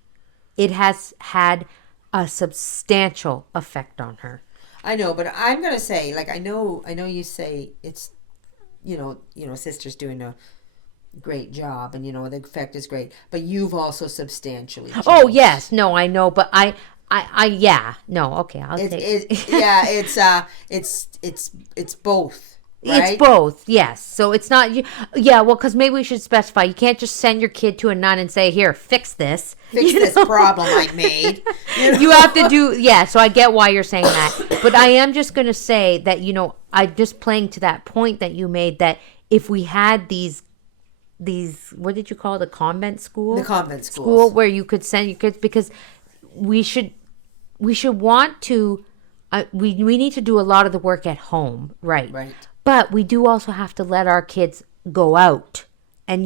it has had a substantial effect on her. I know, but I'm gonna say, I know you say it's, sister's doing a great job, and the effect is great, but you've also substantially changed. Oh yes, no, I know, but yeah, no, okay, I'll take it. Yeah, it's both. Right? It's both, yes. So it's not, because maybe we should specify. You can't just send your kid to a nun and say, here, fix this. Fix this problem I made. You have to do, so I get why you're saying that. But I am just going to say that, I'm just playing to that point that you made, that if we had these, what did you call it, the convent school? The convent school where you could send your kids, because we should want to, we need to do a lot of the work at home, right? Right. But we do also have to let our kids go out. And,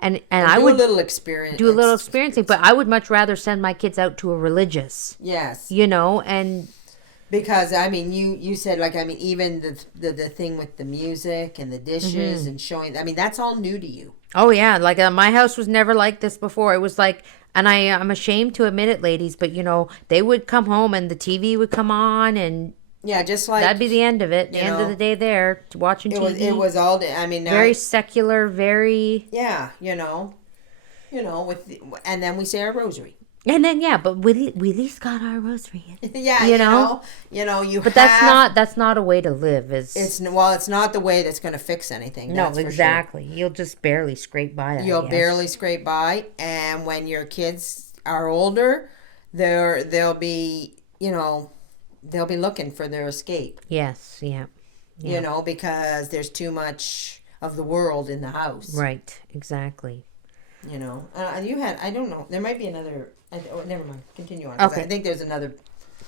and I do would a little experience. do a little experiencing, but I would much rather send my kids out to a religious. Yes. And because I mean, you said even the thing with the music and the dishes and showing. I mean, that's all new to you. Oh yeah, like my house was never like this before. It was like, and I'm ashamed to admit it, ladies, but they would come home and the TV would come on and. Yeah, just like that'd be the end of it. The end of the day there, watching TV. It was all. I mean, very secular, very. Yeah, and then we say our rosary. And then but we at least got our rosary. Yeah, you. But that's not a way to live. It's not the way that's going to fix anything. No, exactly. Sure. You'll just barely scrape by. You'll barely scrape by, and when your kids are older, they'll be they'll be looking for their escape. Yes, yeah. Because there's too much of the world in the house. Right, exactly. You had, I don't know, there might be another, never mind, continue on. Okay. I think there's another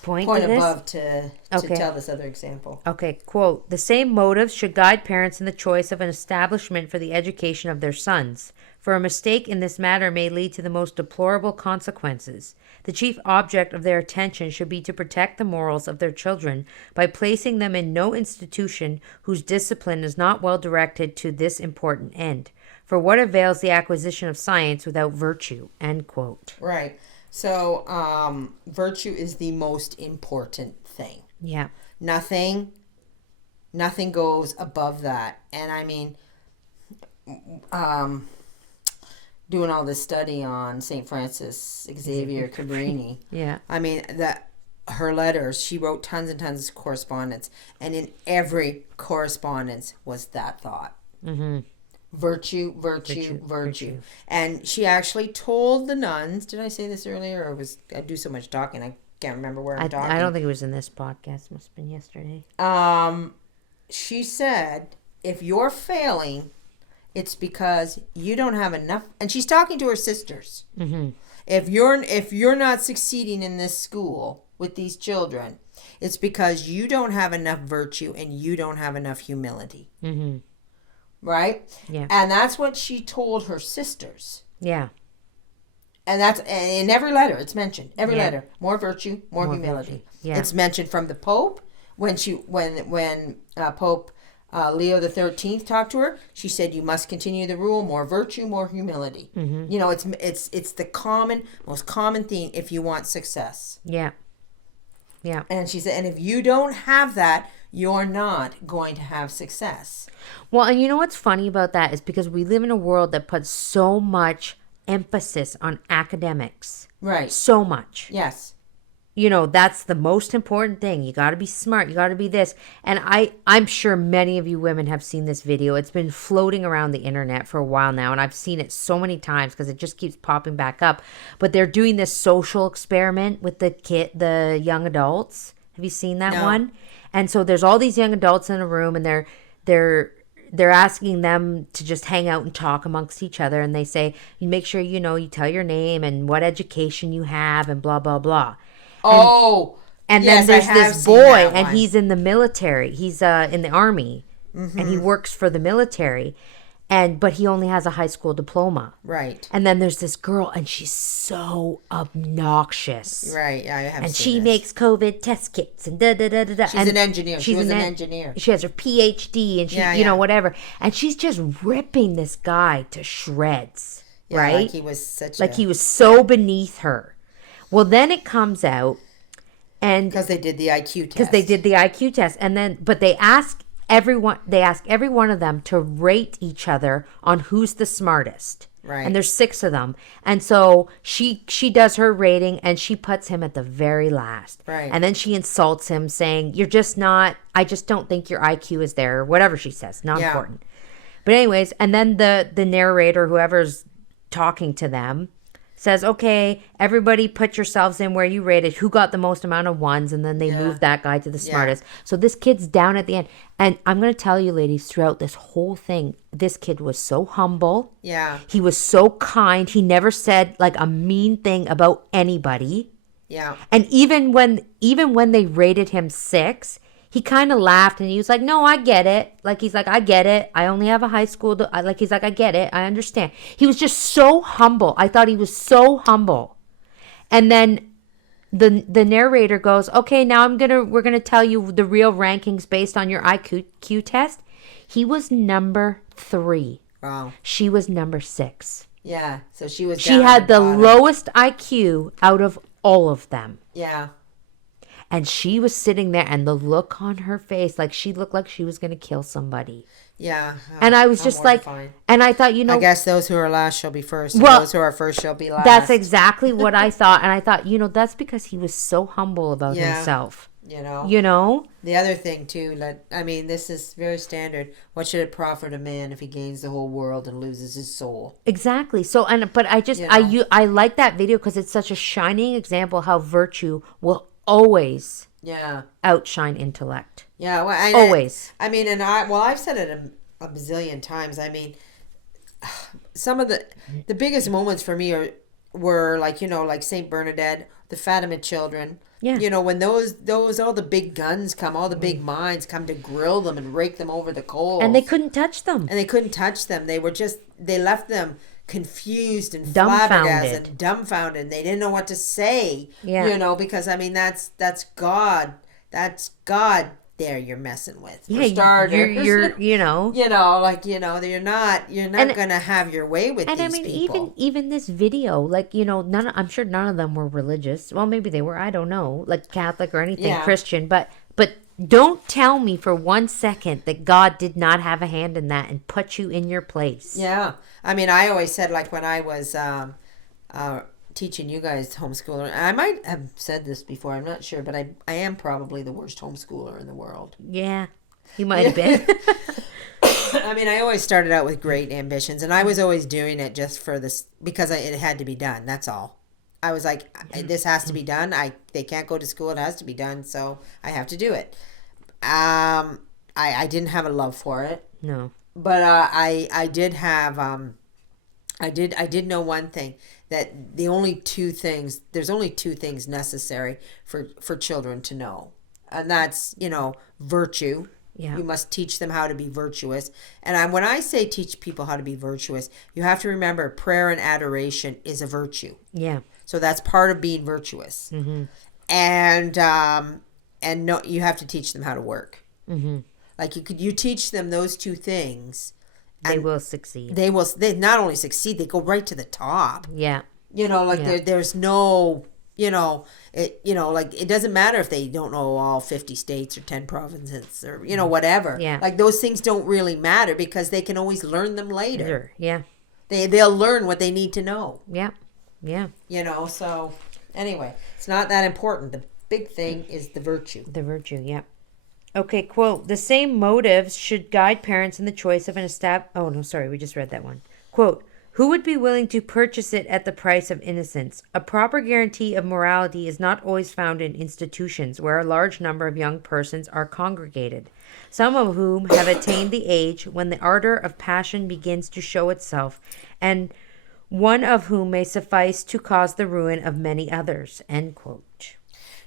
point above to tell this other example. Okay, quote, the same motives should guide parents in the choice of an establishment for the education of their sons. For a mistake in this matter may lead to the most deplorable consequences. The chief object of their attention should be to protect the morals of their children by placing them in no institution whose discipline is not well directed to this important end. For what avails the acquisition of science without virtue? End quote. Right. So, virtue is the most important thing. Yeah. Nothing goes above that. And I mean, doing all this study on St. Francis Xavier Cabrini. Yeah. I mean, her letters, she wrote tons and tons of correspondence, and in every correspondence was that thought. Mm-hmm. Virtue. And she actually told the nuns, did I say this earlier, or I do so much talking, I can't remember where I'm talking. I don't think it was in this podcast. Must have been yesterday. She said, if you're failing, it's because you don't have enough. And she's talking to her sisters. Mm-hmm. If you're not succeeding in this school with these children, it's because you don't have enough virtue and you don't have enough humility. Mm-hmm. Right? Yeah. And that's what she told her sisters. Yeah. And that's in every letter. It's mentioned. Every letter. More virtue, more humility. Virtue. Yeah. It's mentioned from the Pope when Pope Leo the 13th talked to her. She said, "You must continue the rule: more virtue, more humility." Mm-hmm. It's the most common theme if you want success. Yeah. Yeah. And she said, and if you don't have that, you're not going to have success. Well, and you know what's funny about that is because we live in a world that puts so much emphasis on academics. Right. So much. Yes. That's the most important thing. You got to be smart. You got to be this. And I'm sure many of you women have seen this video. It's been floating around the internet for a while now, and I've seen it so many times because it just keeps popping back up. But they're doing this social experiment with the young adults. Have you seen that one? And so there's all these young adults in a room, and they're asking them to just hang out and talk amongst each other. And they say, you make sure you tell your name and what education you have and blah, blah, blah. And yes, then there's this boy, and he's in the military. He's in the army, and he works for the military, but he only has a high school diploma. Right. And then there's this girl, and she's so obnoxious. Right. I have. And she makes COVID test kits and da da da da da. She's an engineer. She was an engineer. She has her PhD, and she, whatever. And she's just ripping this guy to shreds. Yeah, right. He was so beneath her. Well, then it comes out, and because they did the IQ test. But they ask every one of them to rate each other on who's the smartest. Right. And there's 6 of them. And so she does her rating, and she puts him at the very last. Right. And then she insults him, saying, I just don't think your IQ is there, or whatever she says. Not important. But anyways, and then the narrator, whoever's talking to them, says, okay, everybody put yourselves in where you rated, who got the most amount of ones, and then they move that guy to the smartest. So this kid's down at the end. And I'm going to tell you, ladies, throughout this whole thing, this kid was so humble. Yeah. He was so kind. He never said, a mean thing about anybody. Yeah. And even when they rated him 6, he kind of laughed and he was like, "No, I get it." Like he's like, "I get it. I only have a high school." Like he's like, "I get it. I understand." He was just so humble. I thought he was so humble. And then the narrator goes, "Okay, now we're gonna tell you the real rankings based on your IQ test." He was number 3. Wow. She was number 6. Yeah. So she was. She had the lowest IQ out of all of them. Yeah. And she was sitting there, and the look on her face, like she looked like she was going to kill somebody. Yeah. And I was just like, and I thought, I guess those who are last shall be first. And well, those who are first shall be last. That's exactly what I thought. And I thought, that's because he was so humble about himself. You know? The other thing, too, this is very standard. What should it profit a man if he gains the whole world and loses his soul? Exactly. So, but I just, I like that video because it's such a shining example how virtue will always outshine intellect. Yeah, well, always. I've said it a bazillion times. I mean, some of the biggest moments for me were like Saint Bernadette, the Fatima children. Yeah. When those all the big guns come, all the big minds come to grill them and rake them over the coals. And they couldn't touch them. They left them confused and dumbfounded and dumbfounded. They didn't know what to say. Yeah. Because that's God. That's God there you're messing with. For yeah, starters. you're you're not gonna have your way with these people. even this video, I'm sure none of them were religious. Well, maybe they were, I don't know, like Catholic or anything, Christian, but don't tell me for 1 second that God did not have a hand in that and put you in your place. Yeah. I always said, like, when I was teaching you guys homeschooler, I might have said this before, I'm not sure, but I am probably the worst homeschooler in the world. Yeah, you might have been. I always started out with great ambitions, and I was always doing it just for this, because it had to be done, that's all. I was like, this has to be done. They can't go to school, it has to be done, so I have to do it. I didn't have a love for it. No. But I did have I did know one thing, that there's only two things necessary for children to know. And that's, virtue. Yeah. You must teach them how to be virtuous. And when I say teach people how to be virtuous, you have to remember prayer and adoration is a virtue. Yeah. So that's part of being virtuous. Mm-hmm. And no, you have to teach them how to work. Mm-hmm. Like you teach them those two things, they will succeed. They not only succeed, they go right to the top. Yeah. There's no, it doesn't matter if they don't know all 50 states or 10 provinces or, whatever. Yeah. Like those things don't really matter because they can always learn them later. Sure. Yeah. They'll learn what they need to know. Yeah. Yeah. So anyway, it's not that important. The big thing is the virtue. The virtue, yeah. Okay, quote, "The same motives should guide parents in the choice of an oh, no, sorry, we just read that one. Quote, "Who would be willing to purchase it at the price of innocence? A proper guarantee of morality is not always found in institutions where a large number of young persons are congregated, some of whom have attained the age when the ardor of passion begins to show itself, and one of whom may suffice to cause the ruin of many others." End quote.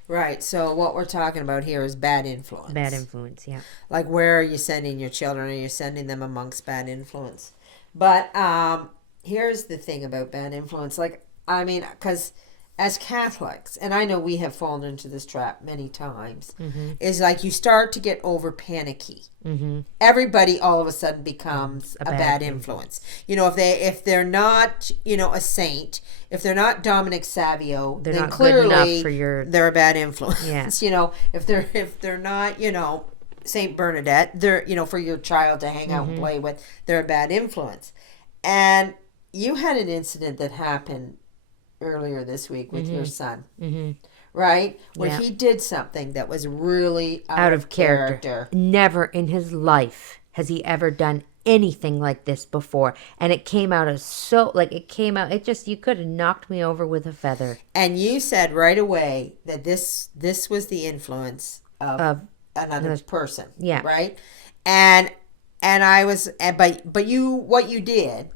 Right. So what we're talking about here is bad influence. Bad influence, yeah. Like, where are you sending your children? Are you sending them amongst bad influence? But here's the thing about bad influence. Because as Catholics, and I know we have fallen into this trap many times, mm-hmm. is like you start to get over panicky. Mm-hmm. Everybody all of a sudden becomes a bad influence. If they're not, a saint, if they're not Dominic Savio, they're then not clearly good enough for they're a bad influence. Yeah. If they're not, Saint Bernadette, they're, for your child to hang out mm-hmm. and play with, they're a bad influence. And you had an incident that happened earlier this week with mm-hmm. your son, mm-hmm. right? Where yeah. he did something that was really out of character. Never in his life has he ever done anything like this before. And it came out you could have knocked me over with a feather. And you said right away that this was the influence of another person. Yeah. Right? And I was, what you did,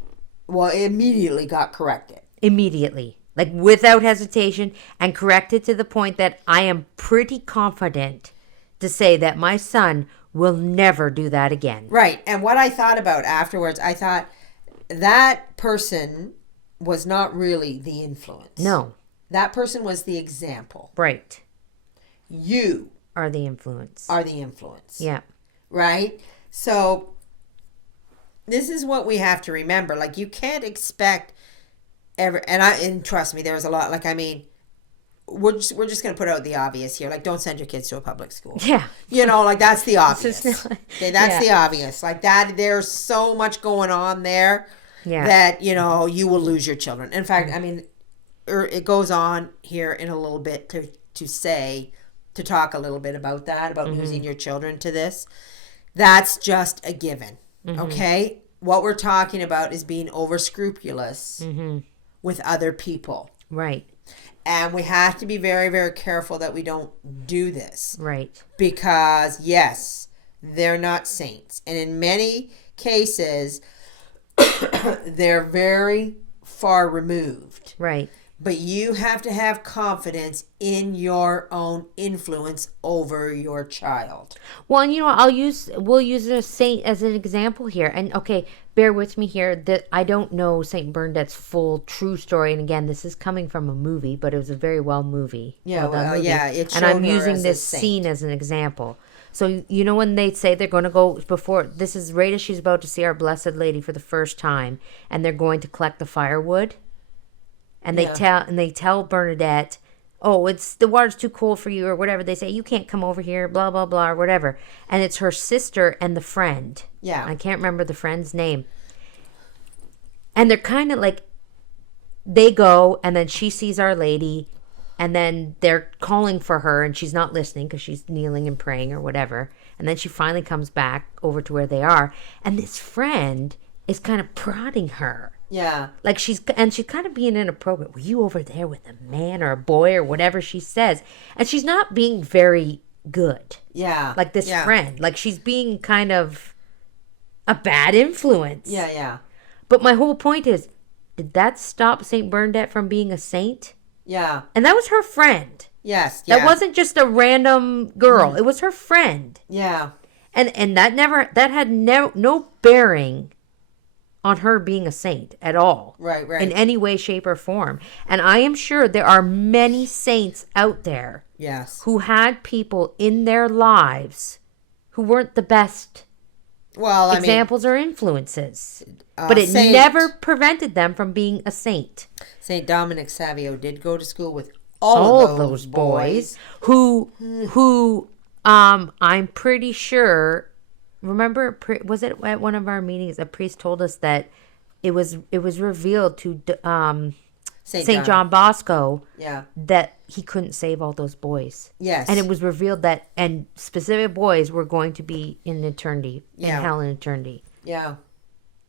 well, immediately got corrected. Immediately. like without hesitation, and correct it to the point that I am pretty confident to say that my son will never do that again. Right. And what I thought about afterwards, I thought that person was not really the influence. No. That person was the example. Right. You are the influence. Yeah. Right? So this is what we have to remember. Like, you can't expect and trust me, there's a lot, like, I mean, we're just going to put out the obvious here. Like, don't send your kids to a public school. Yeah. Like, that's the obvious. Okay, that's the obvious. Like, that, there's so much going on there that, you will lose your children. In fact, I mean, it goes on here in a little bit to talk a little bit about that, about losing your children to this. That's just a given. Okay? What we're talking about is being over scrupulous with other people. Right. And we have to be very, very careful that we don't do this. Right. Because, yes, they're not saints. And in many cases, they're very far removed. Right. But you have to have confidence in your own influence over your child. Well, and we'll use a saint as an example here. And okay, bear with me here that I don't know Saint Bernadette's full true story. And again, this is coming from a movie, but it was a very well movie. Yeah, it showed and I'm her using as this scene as an example. So when they say they're going to go this is right as she's about to see Our Blessed Lady for the first time, and they're going to collect the firewood. And they tell Bernadette, oh, the water's too cold for you or whatever. They say, you can't come over here, blah, blah, blah, or whatever. And it's her sister and the friend. Yeah. I can't remember the friend's name. And they're kind of like, they go, and then she sees Our Lady, and then they're calling for her, and she's not listening because she's kneeling and praying or whatever. And then she finally comes back over to where they are. And this friend is kind of prodding her. Yeah. Like she's kind of being inappropriate. Were you over there with a man or a boy or whatever she says? And she's not being very good. Yeah. Like this friend. Like she's being kind of a bad influence. Yeah, yeah. But my whole point is, did that stop Saint Bernadette from being a saint? Yeah. And that was her friend. Yes. Yeah. That wasn't just a random girl. It was her friend. Yeah. And that had no bearing on her being a saint at all. Right. In any way, shape, or form. And I am sure there are many saints out there. Yes. Who had people in their lives who weren't the best examples or influences. But it never prevented them from being a saint. Saint Dominic Savio did go to school with all of those boys who I'm pretty sure. Remember, was it at one of our meetings? A priest told us that it was revealed to Saint John Bosco that he couldn't save all those boys. Yes, and it was revealed that specific boys were going to be in eternity, in hell in eternity. Yeah.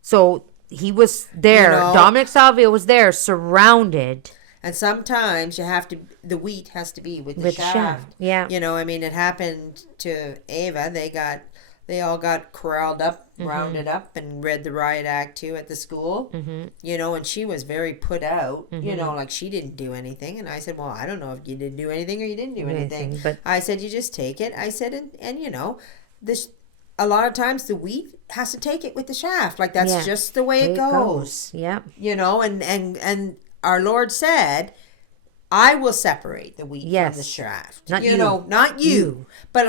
So he was there. Dominic Savio was there, surrounded. And sometimes the wheat has to be with the shaft. Yeah. I mean, it happened to Ava. They all got corralled up, rounded up, and read the riot act too at the school. And she was very put out. Like she didn't do anything. And I said, well, I don't know if you didn't do anything or you didn't do anything. But I said, you just take it. I said, and this. A lot of times the wheat has to take it with the shaft. Like that's just the way it goes. Yeah. And our Lord said, I will separate the wheat from the shaft. Not not you. But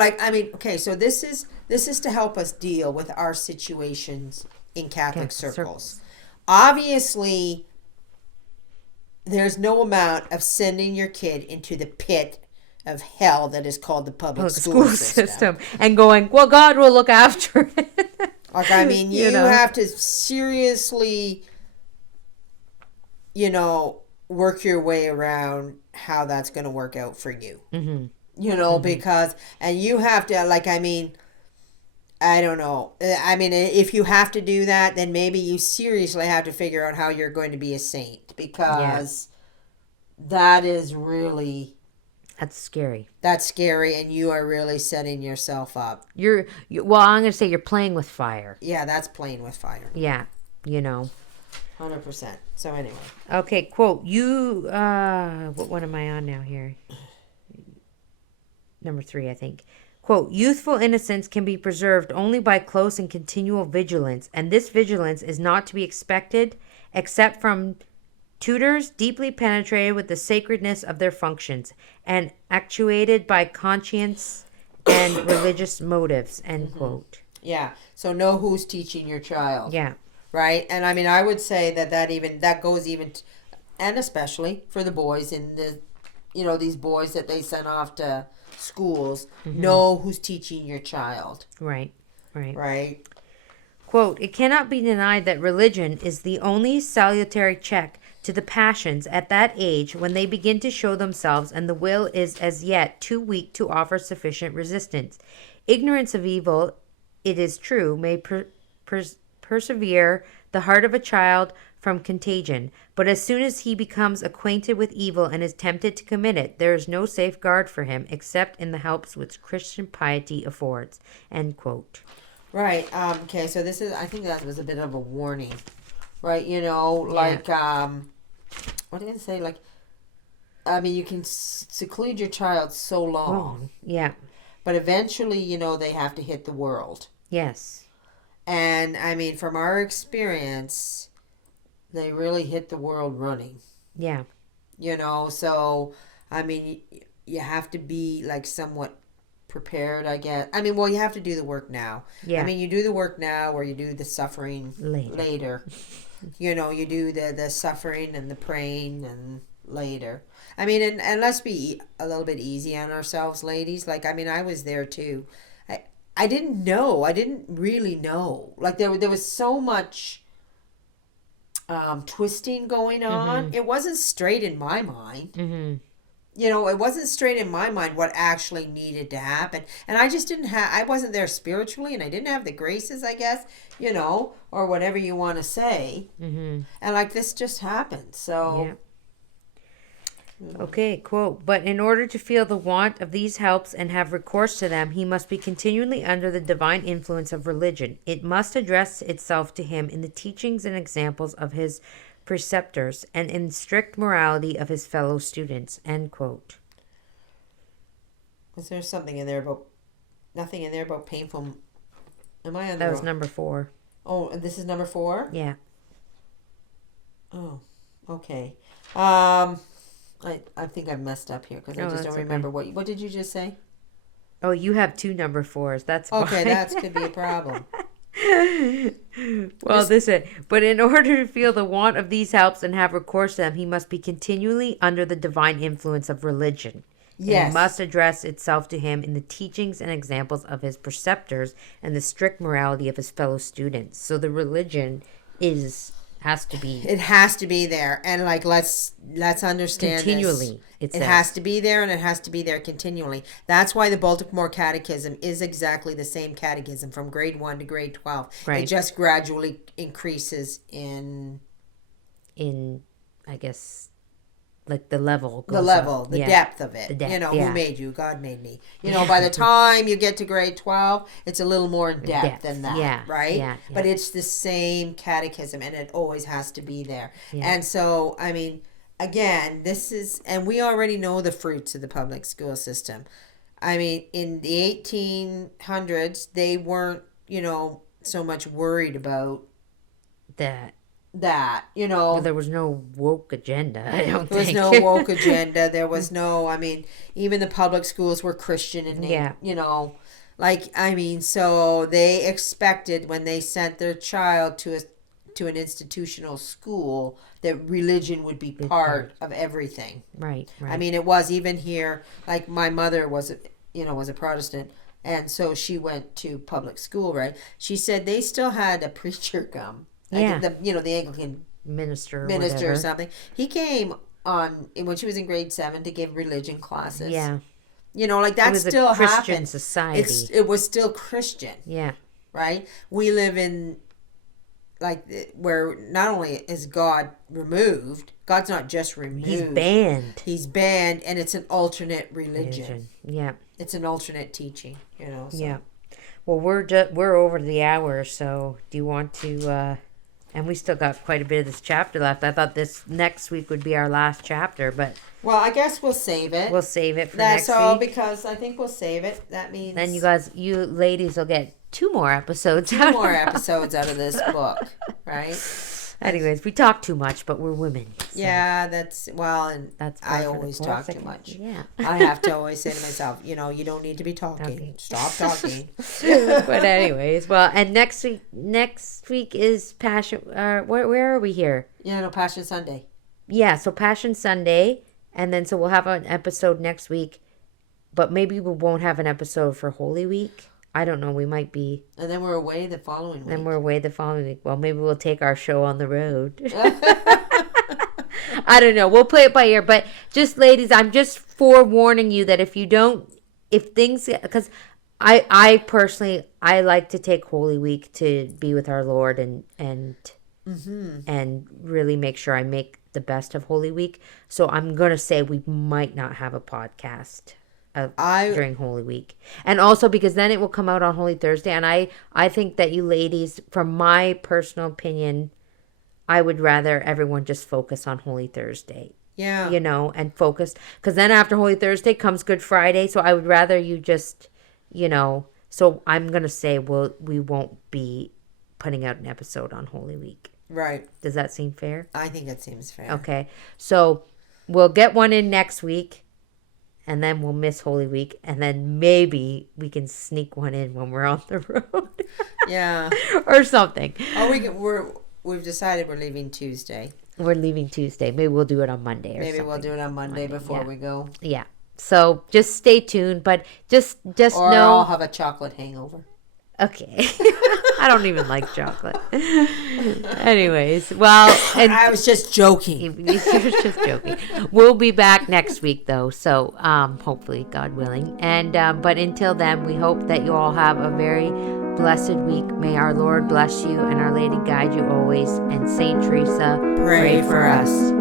so this is to help us deal with our situations in Catholic circles. Obviously, there's no amount of sending your kid into the pit of hell that is called the public school system and going, well, God will look after it. Like, I mean, you have to seriously, work your way around how that's going to work out for you. Because, and you have to, I don't know. I mean, if you have to do that, then maybe you seriously have to figure out how you're going to be a saint, because that is really... That's scary. That's scary, and you are really setting yourself up. Well, I'm going to say you're playing with fire. Yeah, that's playing with fire. Yeah, 100%. So anyway. Okay, quote, what one am I on now here? Number 3, I think. Quote, youthful innocence can be preserved only by close and continual vigilance, and this vigilance is not to be expected except from tutors deeply penetrated with the sacredness of their functions and actuated by conscience and religious motives, end quote. Yeah. So know who's teaching your child. Yeah. Right? And I mean, I would say that goes even, and especially for the boys in these boys that they send off to schools, know who's teaching your child. Right. Right? Quote, it cannot be denied that religion is the only salutary check to the passions at that age when they begin to show themselves and the will is as yet too weak to offer sufficient resistance. Ignorance of evil, it is true, may persevere the heart of a child from contagion, but as soon as he becomes acquainted with evil and is tempted to commit it, there is no safeguard for him except in the helps which Christian piety affords. End quote. Right. Okay. So I think that was a bit of a warning, right? Like, what did I say? Like, I mean, you can seclude your child so long. Yeah. But eventually, they have to hit the world. Yes. And I mean, from our experience, they really hit the world running. Yeah. So, I mean, you have to be like somewhat prepared, I guess. I mean, well, you have to do the work now. Yeah. I mean, you do the work now or you do the suffering later. You do the suffering and the praying and later. I mean, and let's be a little bit easy on ourselves, ladies. Like, I mean, I was there too. I didn't know. I didn't really know. Like, there was so much twisting going on. It wasn't straight in my mind. It wasn't straight in my mind what actually needed to happen. And I just I wasn't there spiritually and I didn't have the graces, I guess, or whatever you want to say. And like this just happened. So. Yeah. Okay, quote, but in order to feel the want of these helps and have recourse to them, he must be continually under the divine influence of religion. It must address itself to him in the teachings and examples of his preceptors and in strict morality of his fellow students, end quote. Was there nothing in there about painful? Am I on that was number 4. Oh, this is number 4? Yeah. Okay. I think I messed up here because I just don't remember what did you just say? Oh, you have 2 number 4s. That's okay. That could be a problem. Well, but in order to feel the want of these helps and have recourse to them, he must be continually under the divine influence of religion. Yes. It must address itself to him in the teachings and examples of his preceptors and the strict morality of his fellow students. So the religion has to be there, and like let's understand continually it has to be there, and it has to be there continually. That's why the Baltimore Catechism is exactly the same catechism from grade 1 to grade 12. Right. It just gradually increases in I guess like the level goes up. The depth of it. Who made you? God made me. By the time you get to grade 12, it's a little more in depth than that, right? Yeah. But it's the same catechism, and it always has to be there. Yeah. And so, I mean, again, and we already know the fruits of the public school system. I mean, in the 1800s, they weren't, so much worried about that. Well, there was no woke agenda. I don't think there was no woke agenda. There was no. I mean, even the public schools were Christian in name. So they expected when they sent their child to an institutional school that religion would be part of everything. Right. I mean, it was even here. Like my mother was a Protestant. And so she went to public school, right? She said they still had a preacher come. Yeah. The Anglican minister or something. He came when she was in grade 7 to give religion classes. Yeah. Like that still happened. Christian society. It was still Christian. Yeah. Right? We live in where not only is God removed, God's not just removed. He's banned, and it's an alternate religion. Yeah. It's an alternate teaching, So. Yeah. Well, we're over the hour, so do you want to And we still got quite a bit of this chapter left. I thought this next week would be our last chapter, but well, I guess we'll save it. We'll save it for next week. That's all, because I think we'll save it. That means then you ladies will get 2 more episodes. 2 more episodes out of this book, right? Anyways, we talk too much, but we're women. So. Yeah, that's I always talk too much. Yeah. I have to always say to myself, you don't need to be talking. Okay. Stop talking. But anyways, well, and next week is Passion. Where are we here? Yeah, no, Passion Sunday. Yeah, so Passion Sunday, and then so we'll have an episode next week, but maybe we won't have an episode for Holy Week. I don't know. We might be. And then we're away the following week. Well, maybe we'll take our show on the road. I don't know. We'll play it by ear. But just, ladies, I'm just forewarning you that because I personally, I like to take Holy Week to be with our Lord and really make sure I make the best of Holy Week. So I'm going to say we might not have a podcast during Holy Week, and also because then it will come out on Holy Thursday, and I think that you ladies, from my personal opinion, I would rather everyone just focus on Holy Thursday. Yeah, and focus, because then after Holy Thursday comes Good Friday, so I would rather you just so I'm gonna say we won't be putting out an episode on Holy Week. Right. Does that seem fair? I think that seems fair. Okay, so we'll get one in next week. And then we'll miss Holy Week. And then maybe we can sneak one in when we're on the road. Yeah. Or something. We've decided we're leaving Tuesday. We're leaving Tuesday. Maybe we'll do it on Monday or Maybe something. we'll do it on Monday before we go. Yeah. So just stay tuned. But just or know. I'll have a chocolate hangover. Okay. I don't even like chocolate. Anyways, well. And I was just joking. You were just joking. We'll be back next week, though. So hopefully, God willing. And but until then, we hope that you all have a very blessed week. May our Lord bless you and Our Lady guide you always. And Saint Teresa, pray for us.